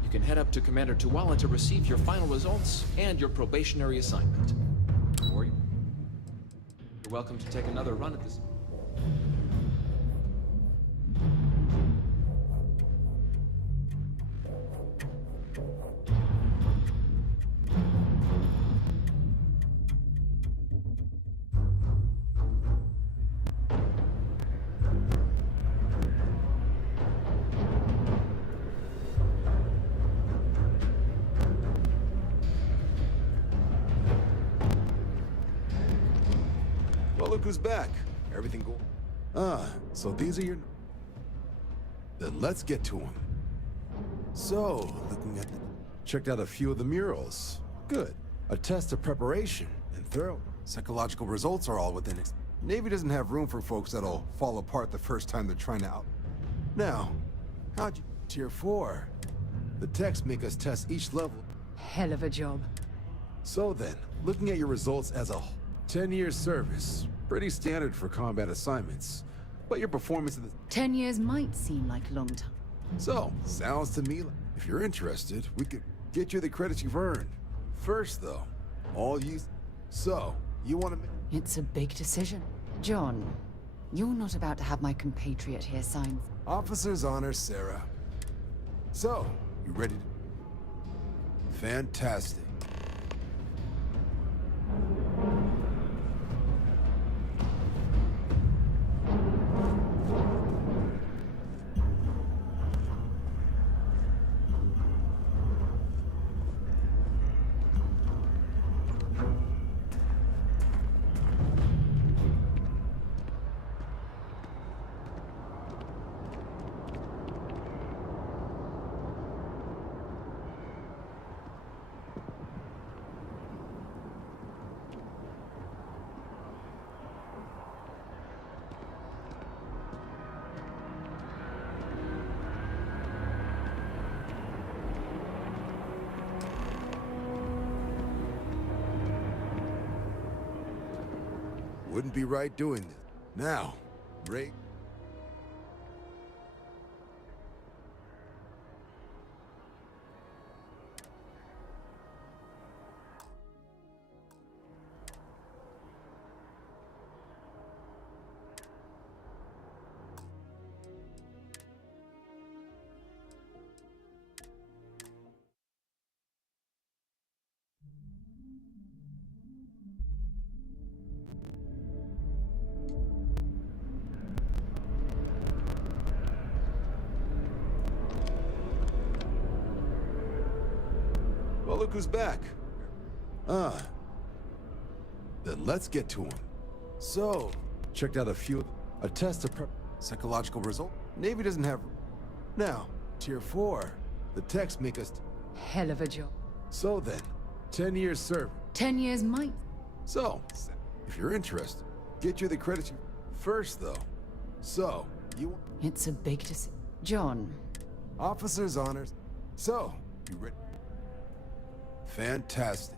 You can head up to Commander Tuwala to receive your final results and your probationary assignment. Or you're welcome to take another run at this. Well, look who's back. Everything cool? So these are your... Then let's get to them. So, looking at the... Checked out a few of the murals. Good. A test of preparation and thorough. Psychological results are all within it. Navy doesn't have room for folks that'll fall apart the first time they're trying to out. Now, how'd you... Tier 4. The techs make us test each level. Hell of a job. So then, looking at your results as a whole. 10 years service. Pretty standard for combat assignments. But your performance in the... 10 years might seem like a long time. So, sounds to me like if you're interested, we could get you the credits you've earned. First, though, all you... So, you want to... It's a big decision. John, you're not about to have my compatriot here sign... Officer's honor, Sarah. So, you ready to... Fantastic. Wouldn't be right doing this. Now, Ray... Well, look who's back. Then let's get to him. So, checked out a few... A test of psychological result. Navy doesn't have... Now, Tier 4. The techs make us... Hell of a job. So then, 10 years service. 10 years might... So, if you're interested, get you the credits you... First, though. So, you... It's a big decision. John. Officer's honors. So, you ready? Fantastic.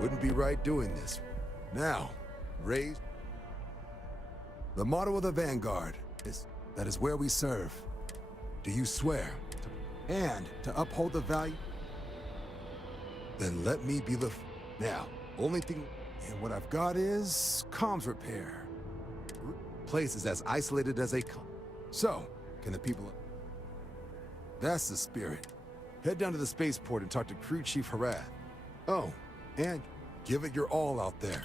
Wouldn't be right doing this. Now, raise... The motto of the Vanguard is, that is where we serve. Do you swear? And to uphold the value? Then let me be the... Now, only thing... And what I've got is... comms repair. Place is as isolated as a... So, can the people... That's the spirit. Head down to the spaceport and talk to Crew Chief Harad. Oh, and Give it your all out there.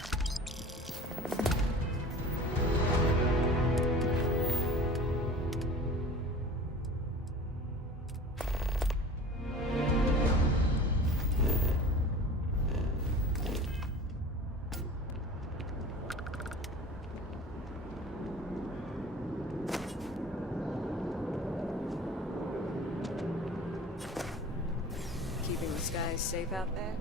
Keeping the skies safe out there?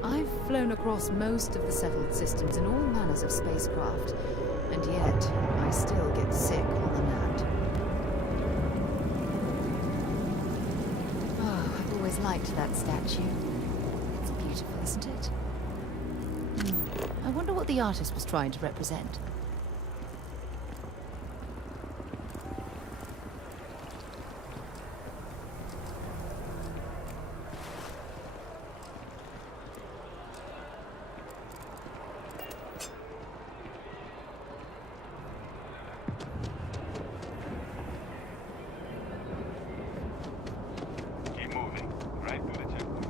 I've flown across most of the settled systems in all manners of spacecraft, and yet I still get sick on the mat. Oh, I've always liked that statue. It's beautiful, isn't it? I wonder what the artist was trying to represent. Keep moving. Right through the checkpoint.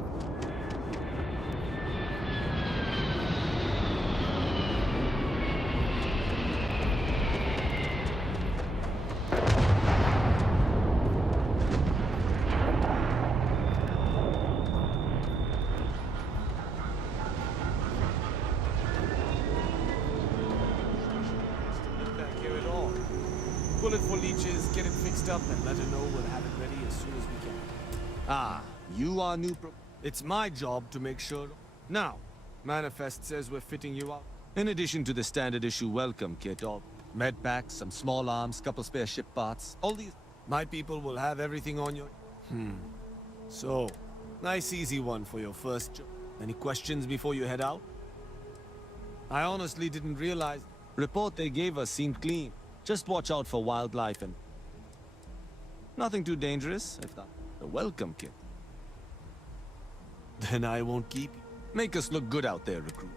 Back here at all. Bullet for leeches, get it fixed up, and let her know we'll have it ready as soon as we can. Ah, you are new pro... It's my job to make sure... Now, Manifest says we're fitting you out. In addition to the standard issue welcome kit, all med packs, some small arms, couple spare ship parts, all these... My people will have everything on your... So, nice easy one for your first job. Any questions before you head out? I honestly didn't realize... Report they gave us seemed clean. Just watch out for wildlife and... Nothing too dangerous, if not the welcome kit. Then I won't keep you. Make us look good out there, recruit.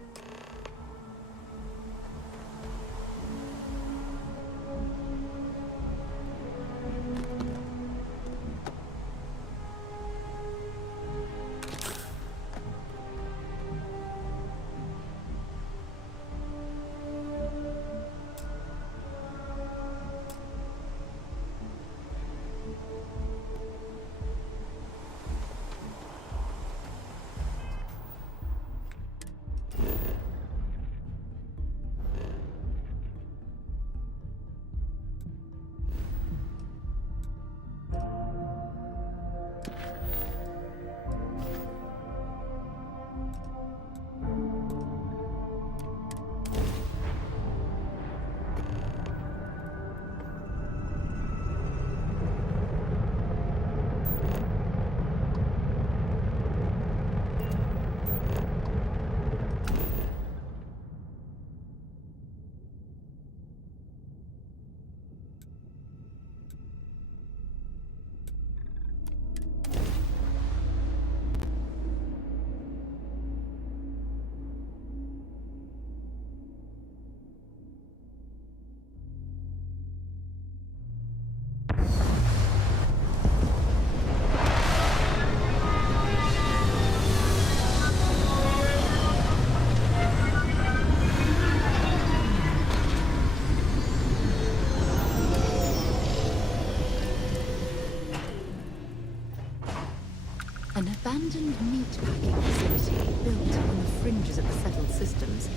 An abandoned meat-packing facility built on the fringes of the settled systems.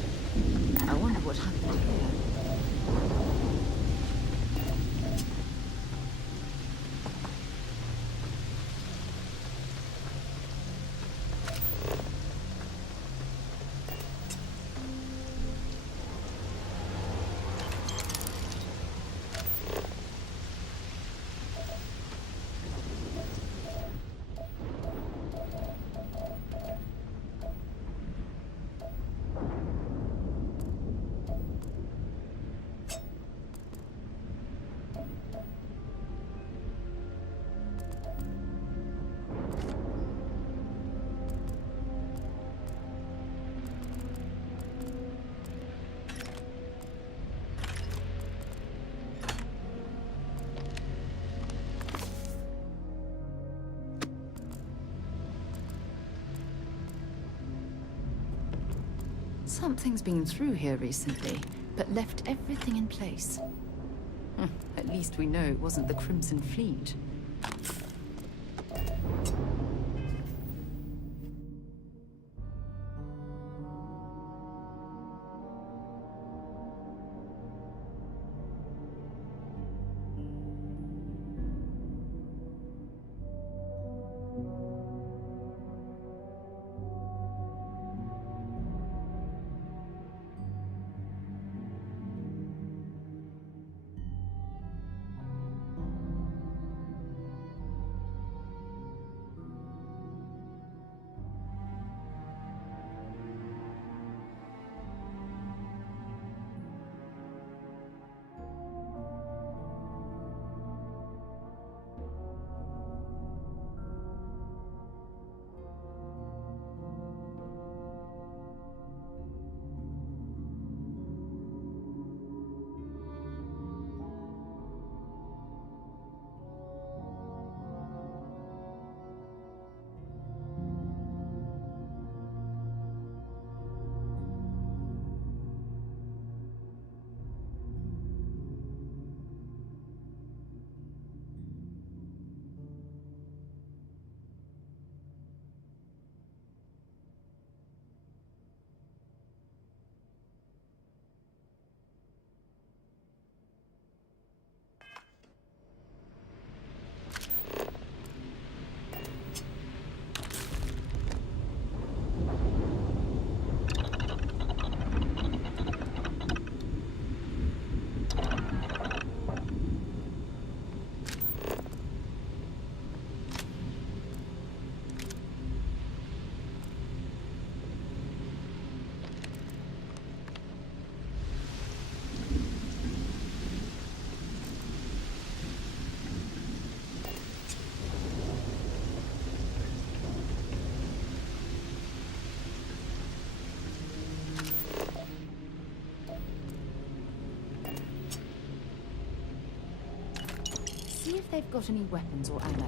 I wonder what happened here. Something's been through here recently, but left everything in place. At least we know it wasn't the Crimson Fleet. See if they've got any weapons or ammo.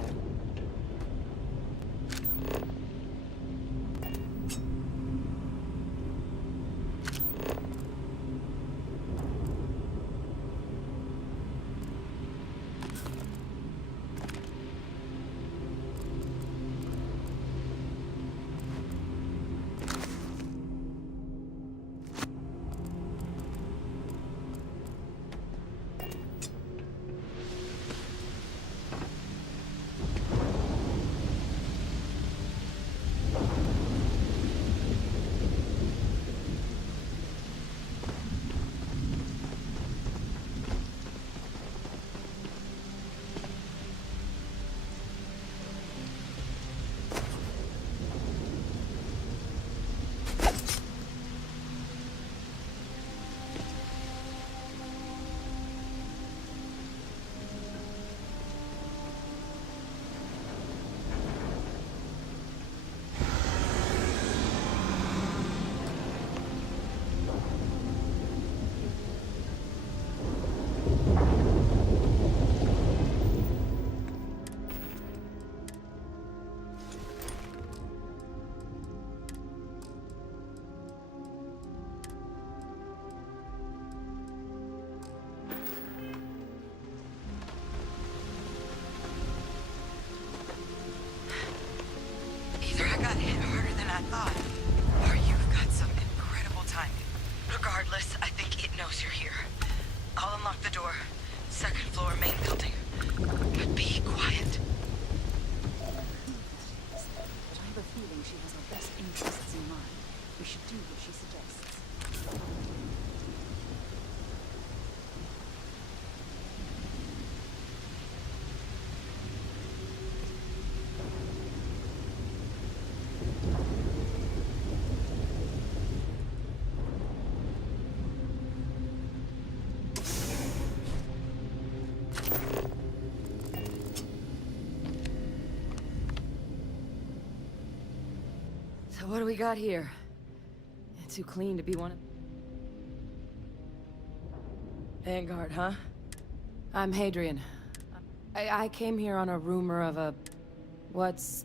So what do we got here? Too clean to be one of... Vanguard, huh? I'm Hadrian. I came here on a rumor of a... what's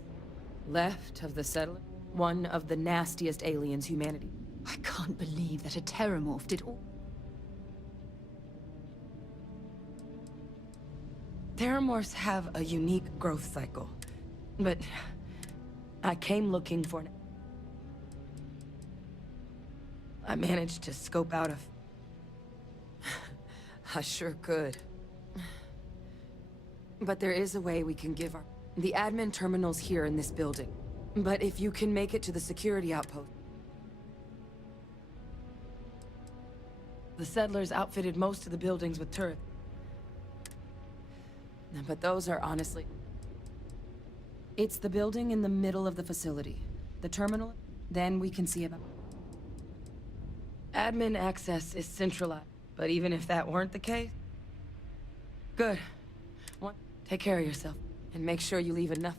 left of the settler? One of the nastiest aliens humanity I can't believe that a terramorph did all... Terramorphs have a unique growth cycle, but I came looking for I managed to scope out I sure could. But there is a way we can give the admin terminal's here in this building. But if you can make it to the security outpost... The settlers outfitted most of the buildings with turrets. But those are honestly... It's the building in the middle of the facility. The terminal, then we can see about... Admin access is centralized, but even if that weren't the case... Good. Take care of yourself, and make sure you leave enough...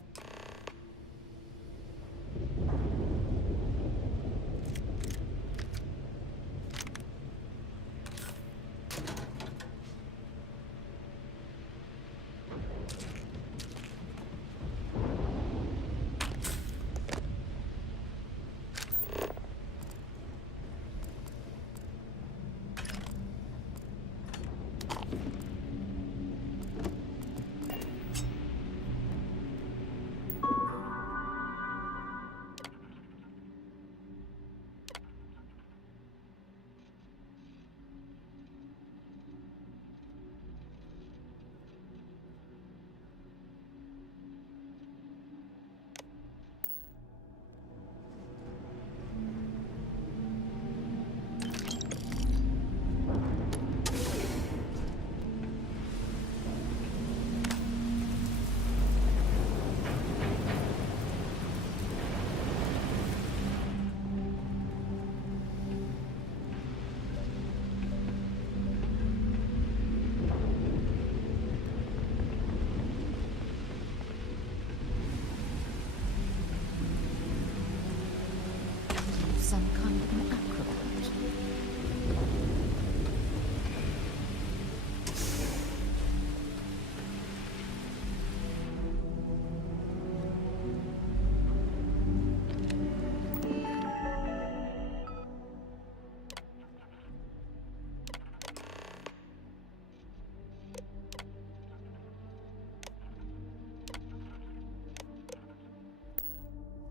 Some kind of an acrobat.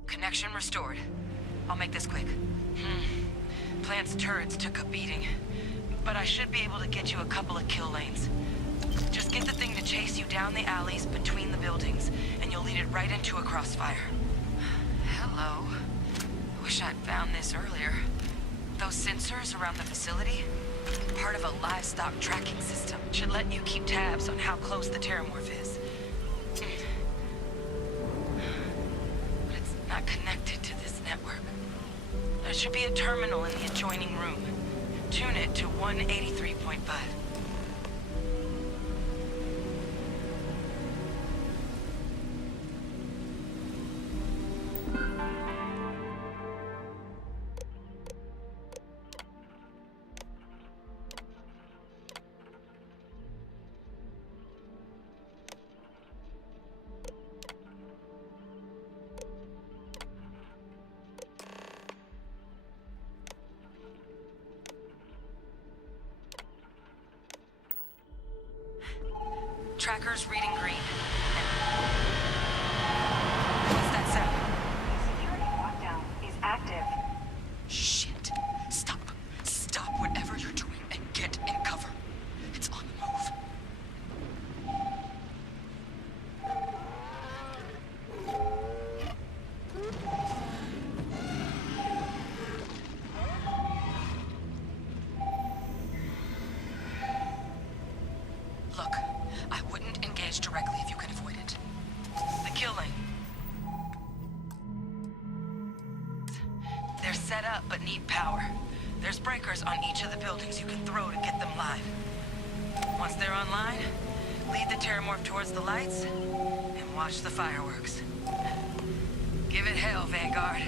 Connection restored. I'll make this quick. Plant's turrets took a beating, but I should be able to get you a couple of kill lanes. Just get the thing to chase you down the alleys between the buildings, and you'll lead it right into a crossfire. Hello. Wish I'd found this earlier. Those sensors around the facility? Part of a livestock tracking system. Should let you keep tabs on how close the terramorph is. But it's not connected to this network. There should be a terminal in the adjoining room. Tune it to 183.5. Tracker's reading green. What's that sound? Security lockdown is active. Shit. Stop. Stop whatever you're doing and get in cover. It's on the move. Look, I wouldn't engage directly if you can avoid it. The killing. They're set up but need power. There's breakers on each of the buildings you can throw to get them live. Once they're online, lead the terramorph towards the lights and watch the fireworks. Give it hell, Vanguard.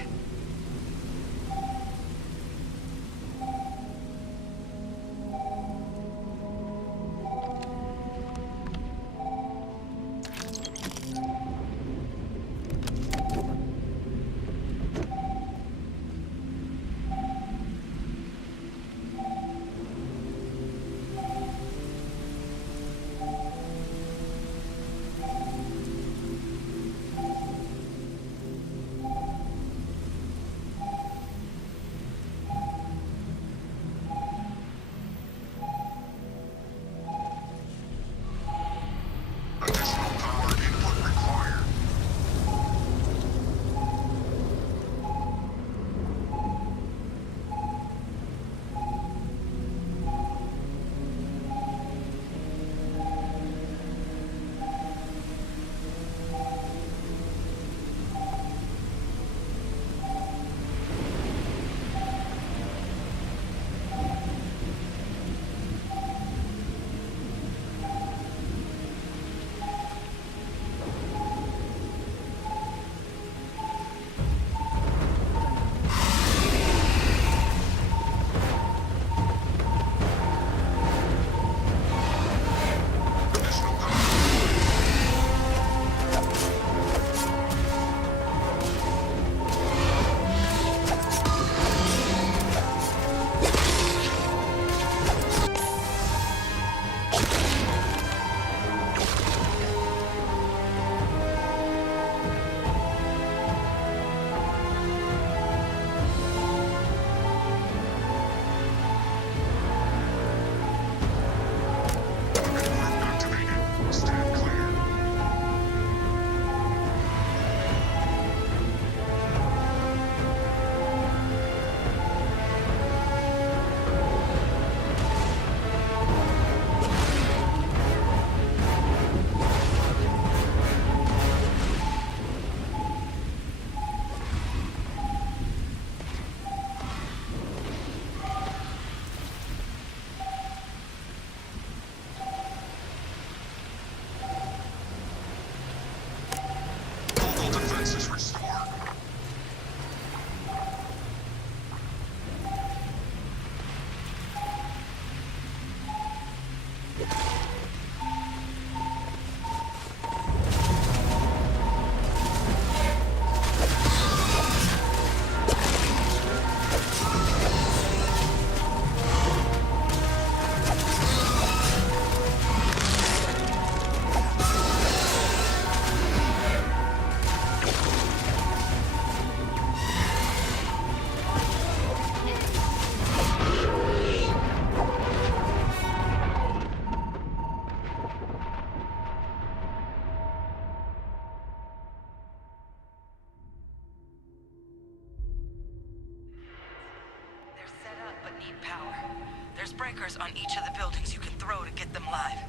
breakers on each of the buildings you can throw to get them live.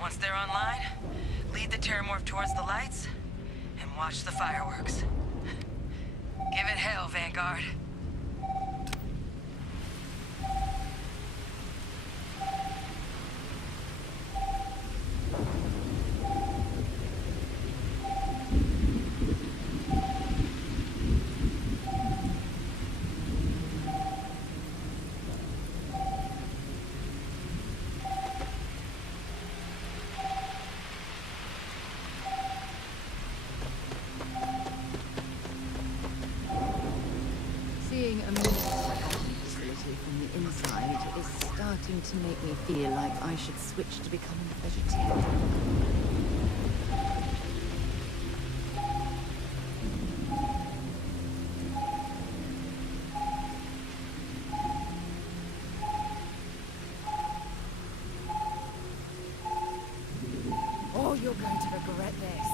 Once they're online, lead the Terramorph towards the lights and watch the fireworks. Give it hell, Vanguard. Seeing a facility from the inside is starting to make me feel like I should switch to becoming a vegetarian. Oh, you're going to regret this.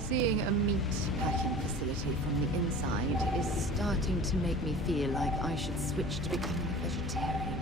Seeing a meat packing facility from the inside is starting to make me feel like I should switch to becoming a vegetarian.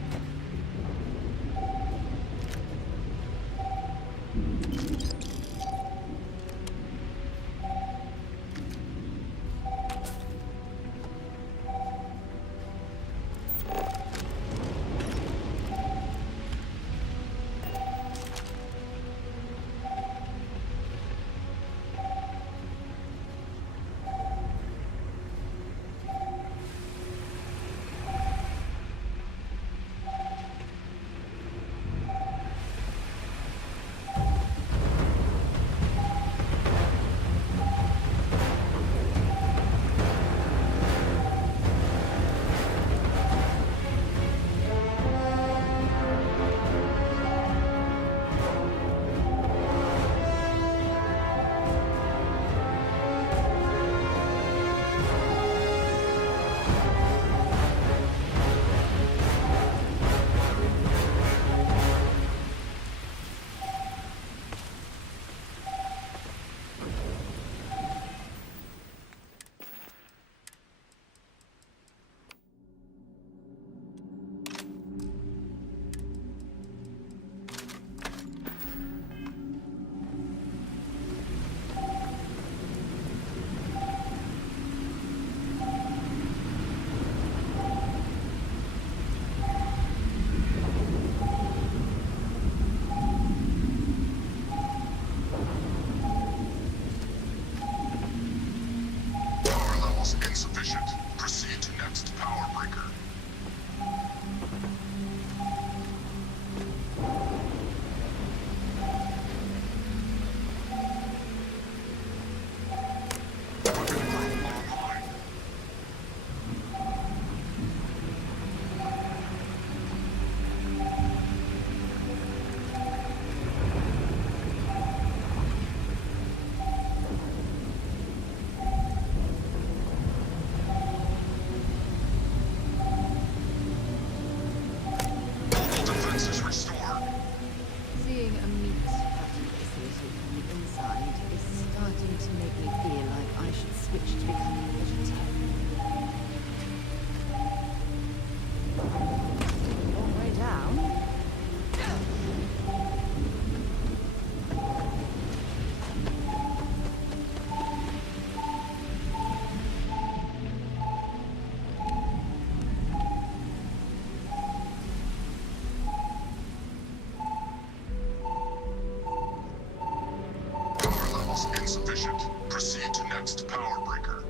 Signals insufficient. Proceed to next power breaker.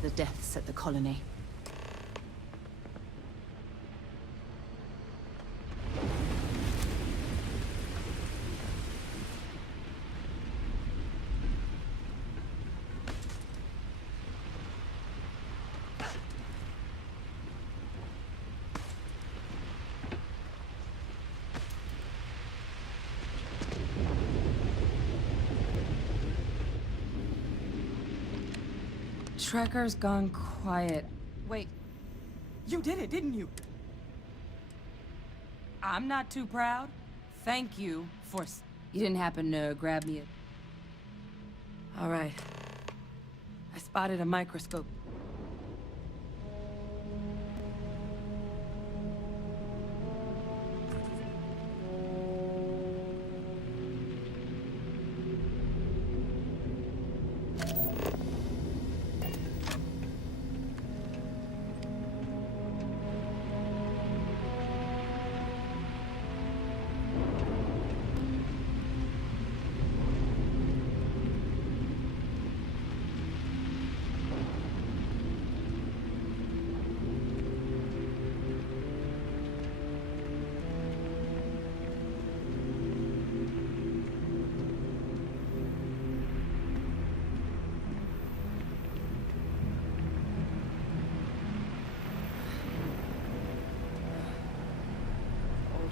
The deaths at the colony. Tracker's gone quiet. Wait, you did it, didn't you? I'm not too proud. Thank you for... You didn't happen to grab me All right. I spotted a microscope.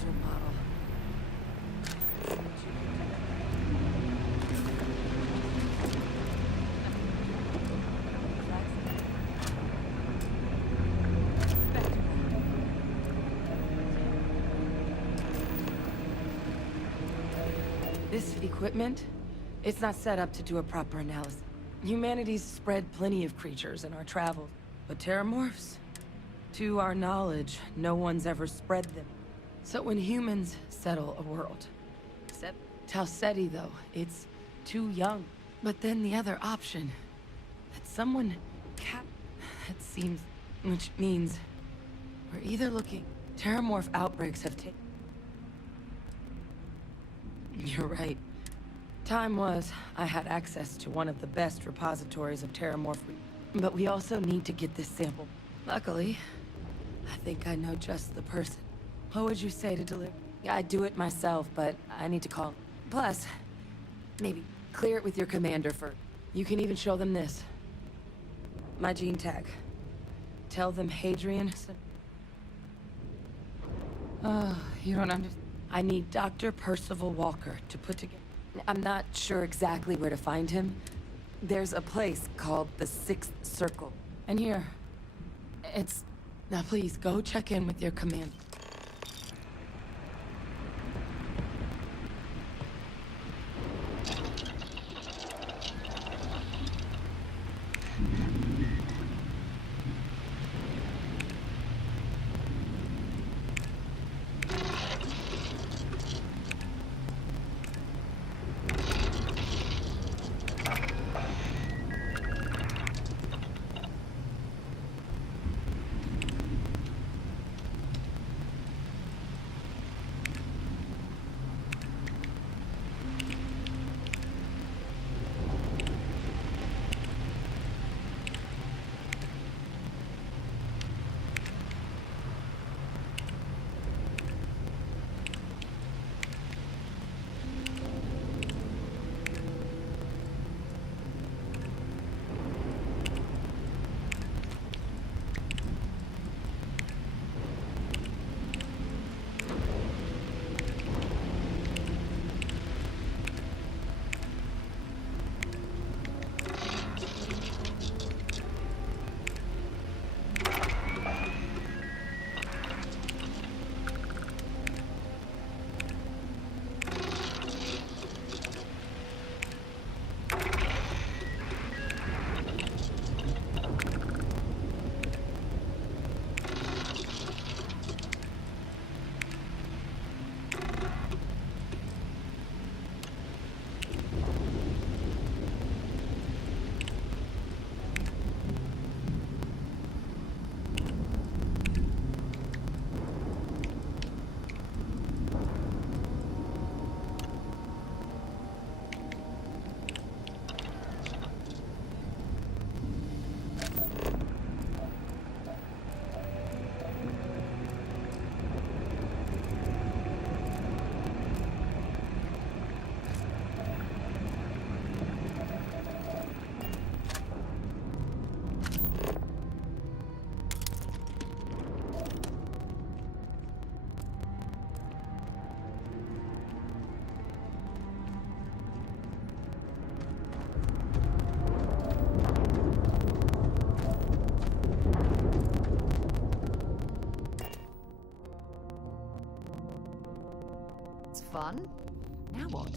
Model. This equipment, it's not set up to do a proper analysis. Humanity's spread plenty of creatures in our travels, but terramorphs? To our knowledge, no one's ever spread them. So when humans settle a world, except Talsetti though, it's too young. But then the other option, that someone that seems, which means we're either looking, terramorph outbreaks have taken. You're right. Time was, I had access to one of the best repositories of terramorph, but we also need to get this sample. Luckily, I think I know just the person. What would you say to deliver? I'd do it myself, but I need to call. Plus, maybe clear it with your commander first. You can even show them this. My gene tag. Tell them Hadrian... you don't understand. I need Dr. Percival Walker to put together... I'm not sure exactly where to find him. There's a place called the Sixth Circle. And here, it's... Now please, go check in with your commander. fun. Now what?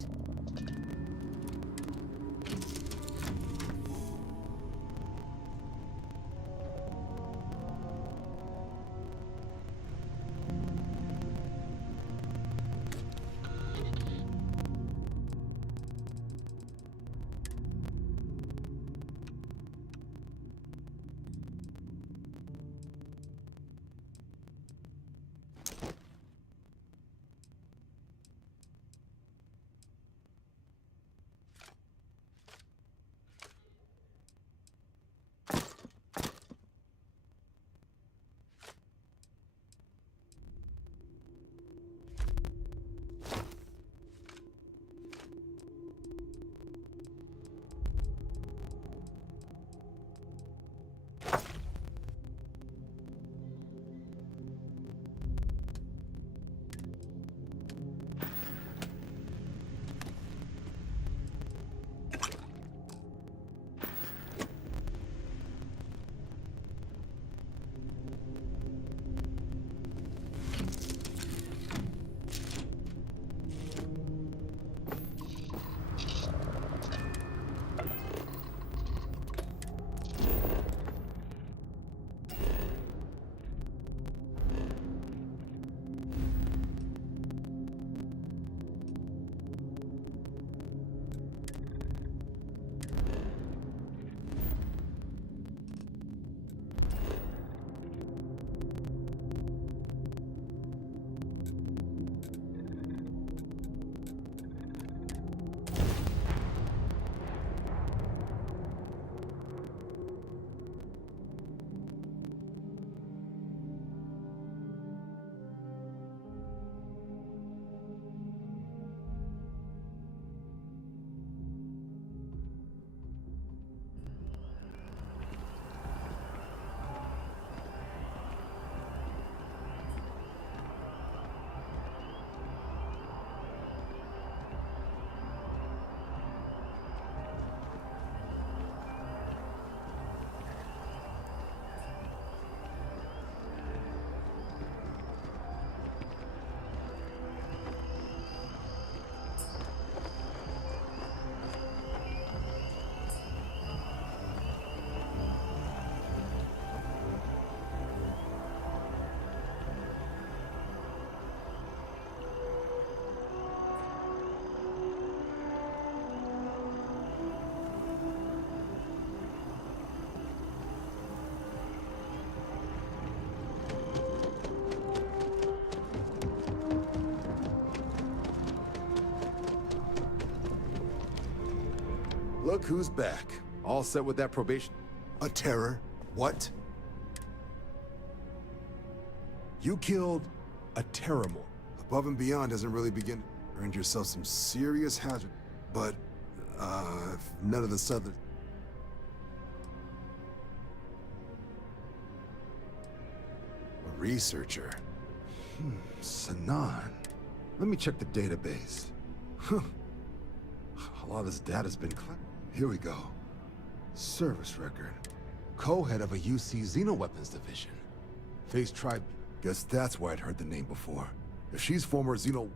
Look who's back. All set with that probation. A terror? What? You killed a Terramore. Above and beyond doesn't really begin. Earned yourself some serious hazard. But, if none of the southern... A researcher. Sanan. Let me check the database. A lot of this data's been Here we go. Service record. Co-head of a UC Xenoweapons division. Phase Tribe. Guess that's why I'd heard the name before. If she's former Xeno...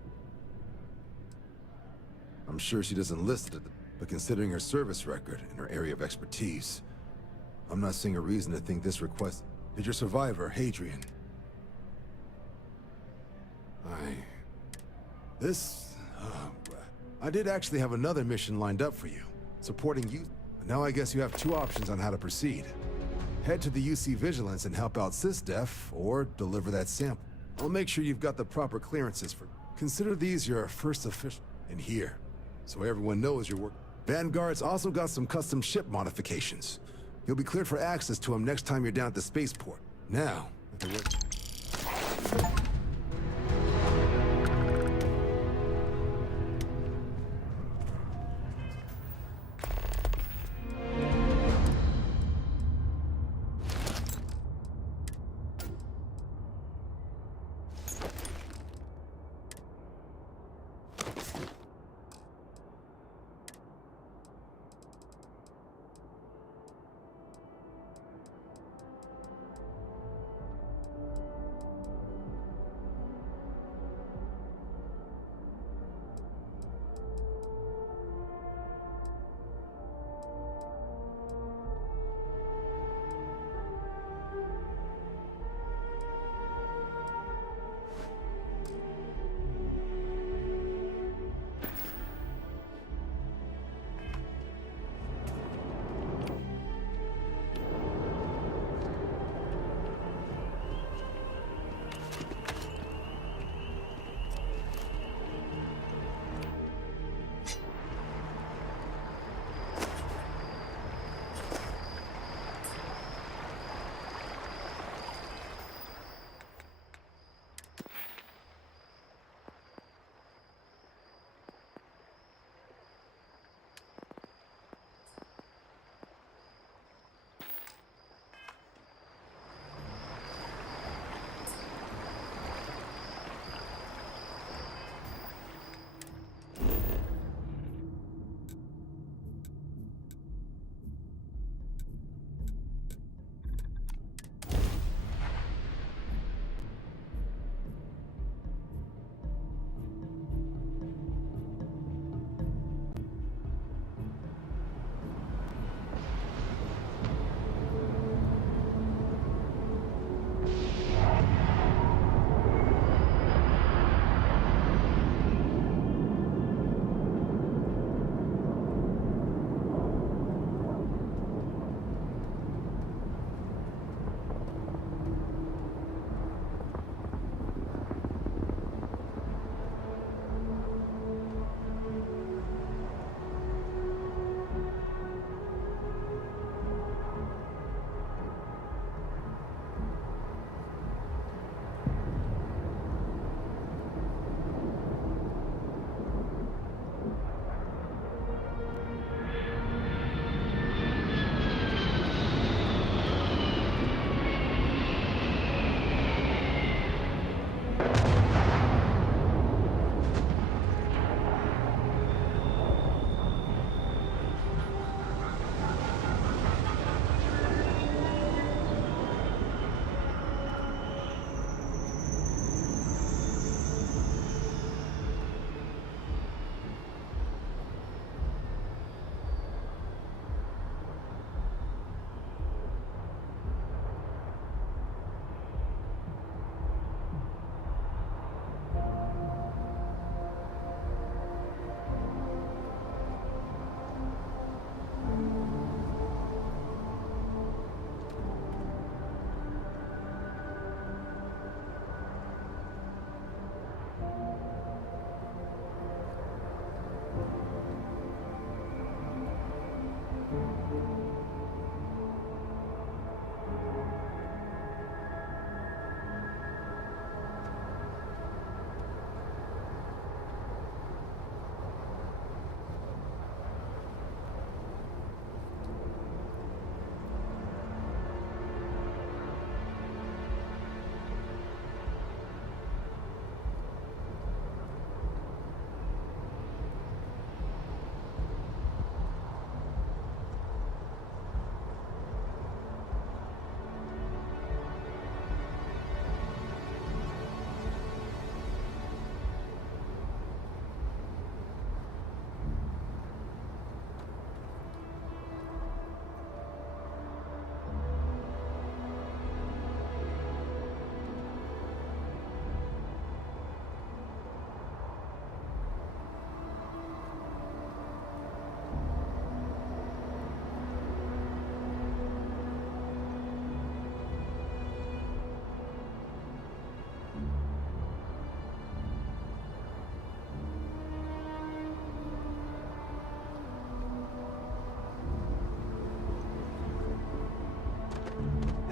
I'm sure she doesn't list it, but considering her service record and her area of expertise, I'm not seeing a reason to think this request... Did your survivor, Hadrian? I did actually have another mission lined up for you, supporting you. But now I guess you have two options on how to proceed. Head to the UC Vigilance and help out SysDef, or deliver that sample. I'll make sure you've got the proper clearances for... Consider these your first official... And here, so everyone knows your work. Vanguard's also got some custom ship modifications. You'll be cleared for access to them next time you're down at the spaceport. Now,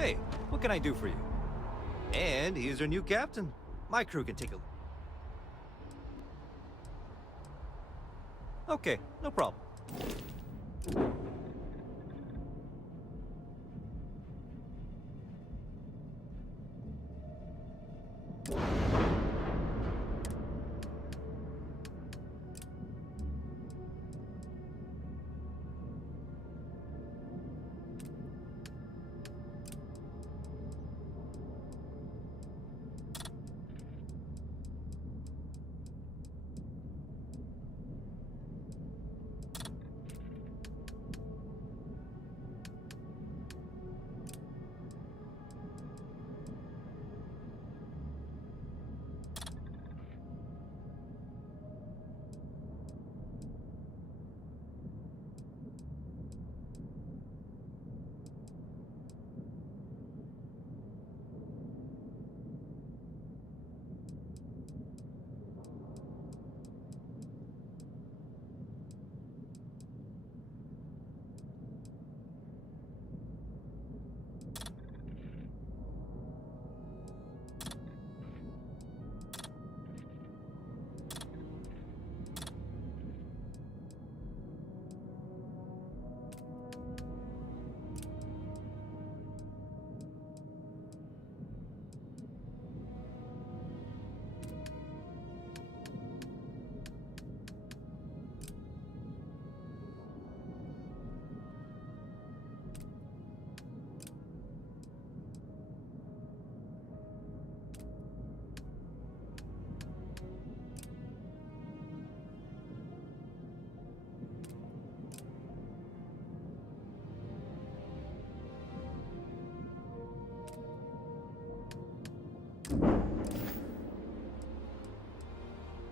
Hey, what can I do for you? And here's our new captain. My crew can take a look. Okay, no problem.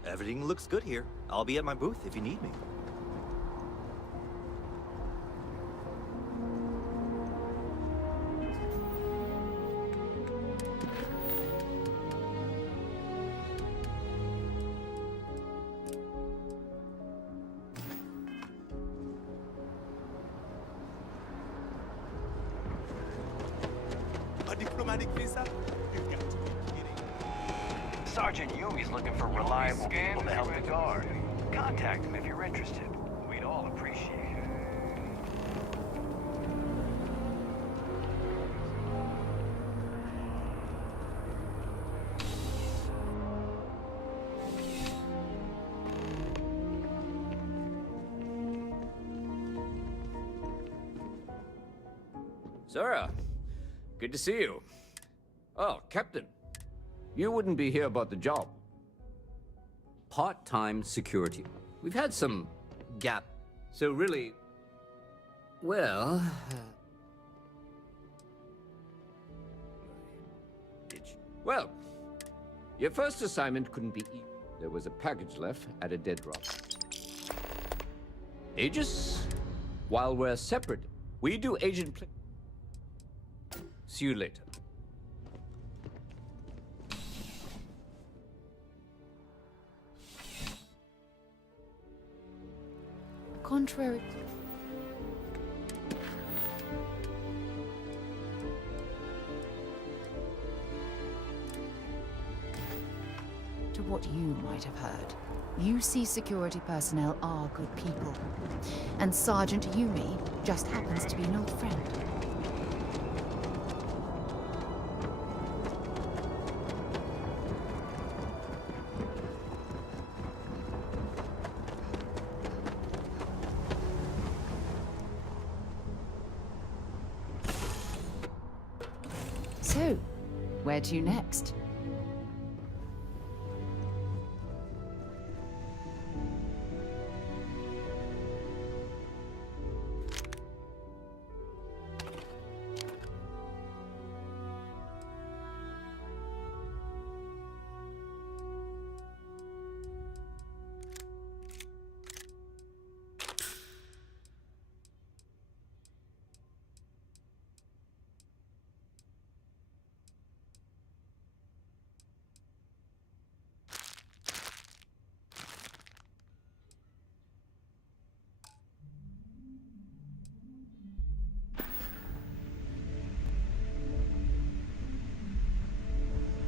Everything looks good here. I'll be at my booth if you need me. A diplomatic visa? You've got to be kidding. Sergeant Yumi's looking for reliable people to help the guard. Contact him if you're interested. We'd all appreciate it. Sarah, good to see you. Oh, Captain, you wouldn't be here about the job. Part-time security. We've had some gap, so really, well... Well, your first assignment couldn't be easy. There was a package left at a dead drop. Aegis, while we're separate, we do agent play. See you later. Contrary to what you might have heard, UC security personnel are good people. And Sergeant Yumi just happens to be an old friend. So, where to next?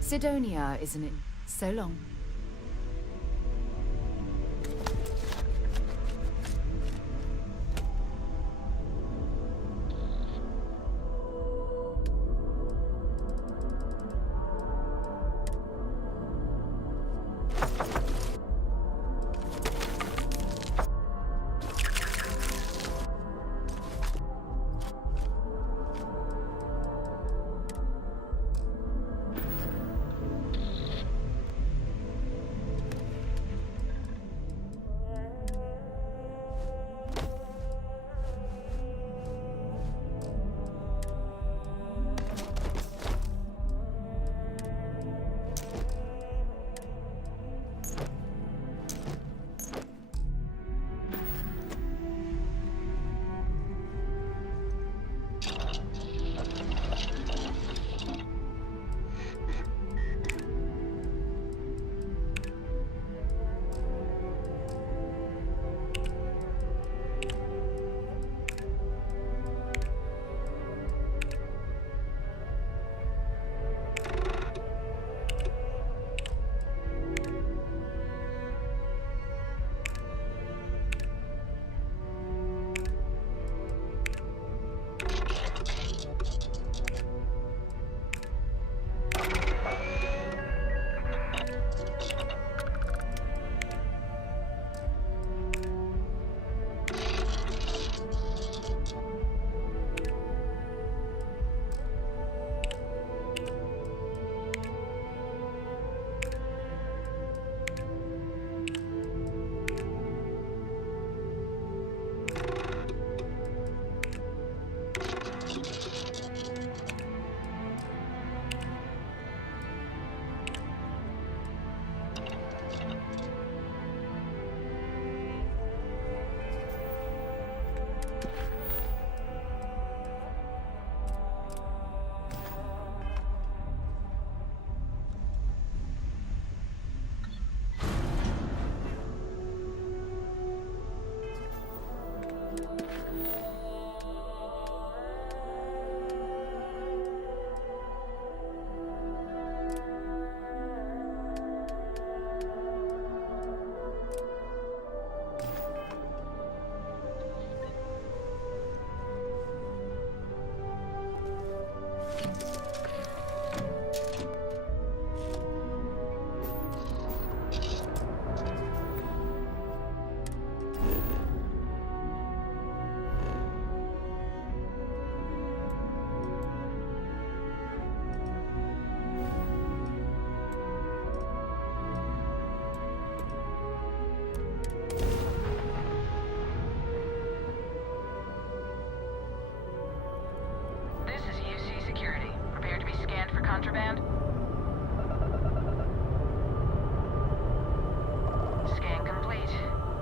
Sidonia, isn't it? So long. Contraband? Scan complete.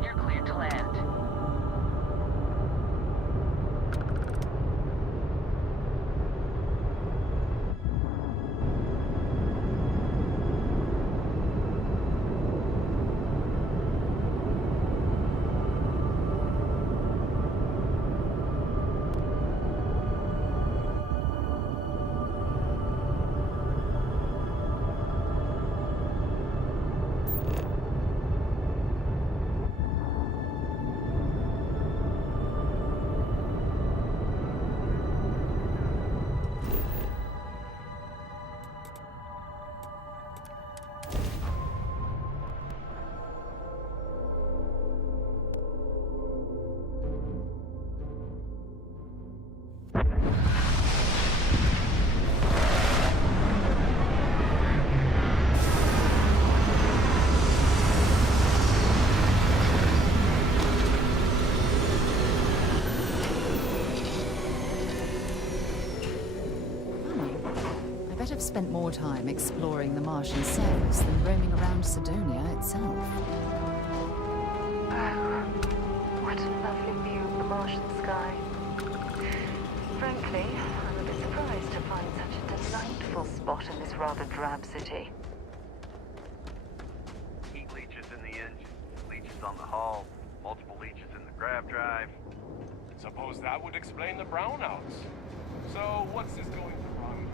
You're cleared to land. I've spent more time exploring the Martian surface than roaming around Sidonia itself. Oh, what a lovely view of the Martian sky. Frankly, I'm a bit surprised to find such a delightful spot in this rather drab city. Heat leeches in the engine, leeches on the hull, multiple leeches in the grav drive. Suppose that would explain the brownouts. So, what's this going to run?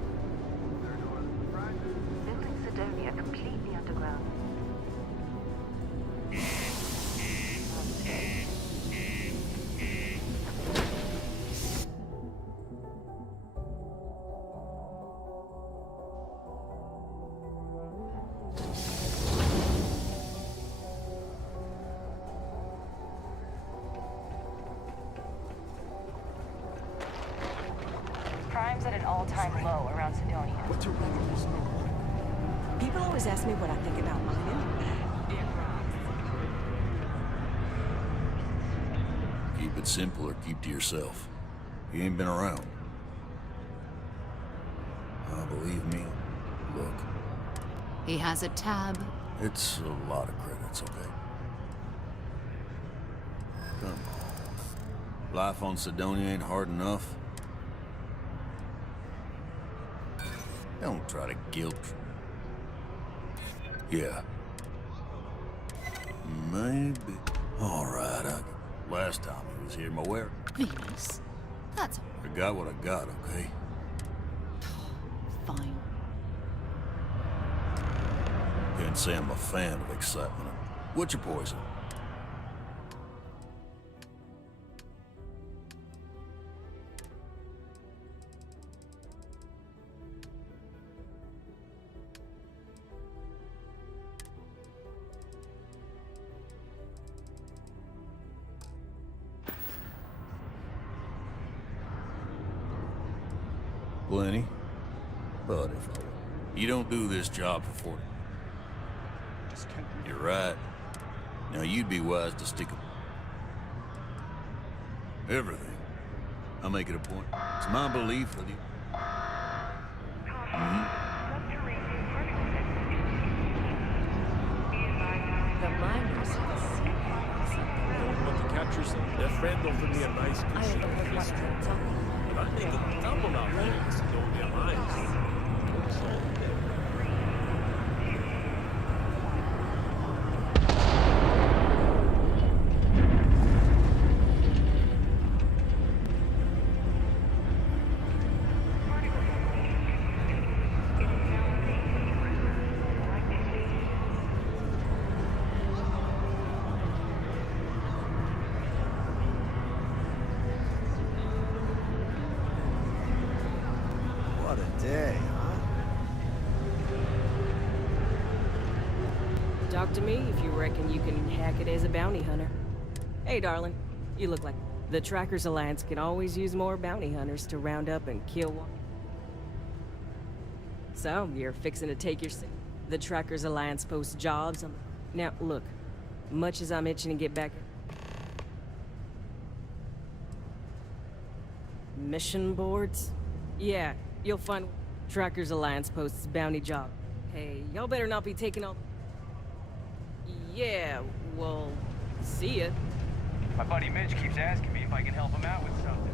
Building Sidonia completely underground. Crime's at an all-time low around Sidonia. What's your People always ask me what I think about mining. Keep it simple or keep to yourself. You ain't been around. Believe me, look. He has a tab. It's a lot of credits, okay? Come on. Life on Sidonia ain't hard enough. Don't try to guilt. Yeah. Maybe. All right, last time he was here, my where? Venus. That's I got what I got, okay? fine. Can't say I'm a fan of excitement. What's your poison? Plenty. But if you don't do this job for 40... You're right. Now you'd be wise to stick everything. I'll make it a point. It's my belief that The miners want to capture some. Their friend offered me a nice cushion of history. But I think a double out there is going their minds. What a day, huh? Talk to me if you reckon you can hack it as a bounty hunter. Hey, darling, you look like the Trackers Alliance can always use more bounty hunters to round up and kill one. So, you're fixing to take your... The Trackers Alliance posts jobs on... Now, look, much as I'm itching to get back... Mission boards? Yeah, you'll find Trackers Alliance posts bounty job. Hey, y'all better not be taking all... Yeah, well, see ya. My buddy Mitch keeps asking me if I can help him out with something.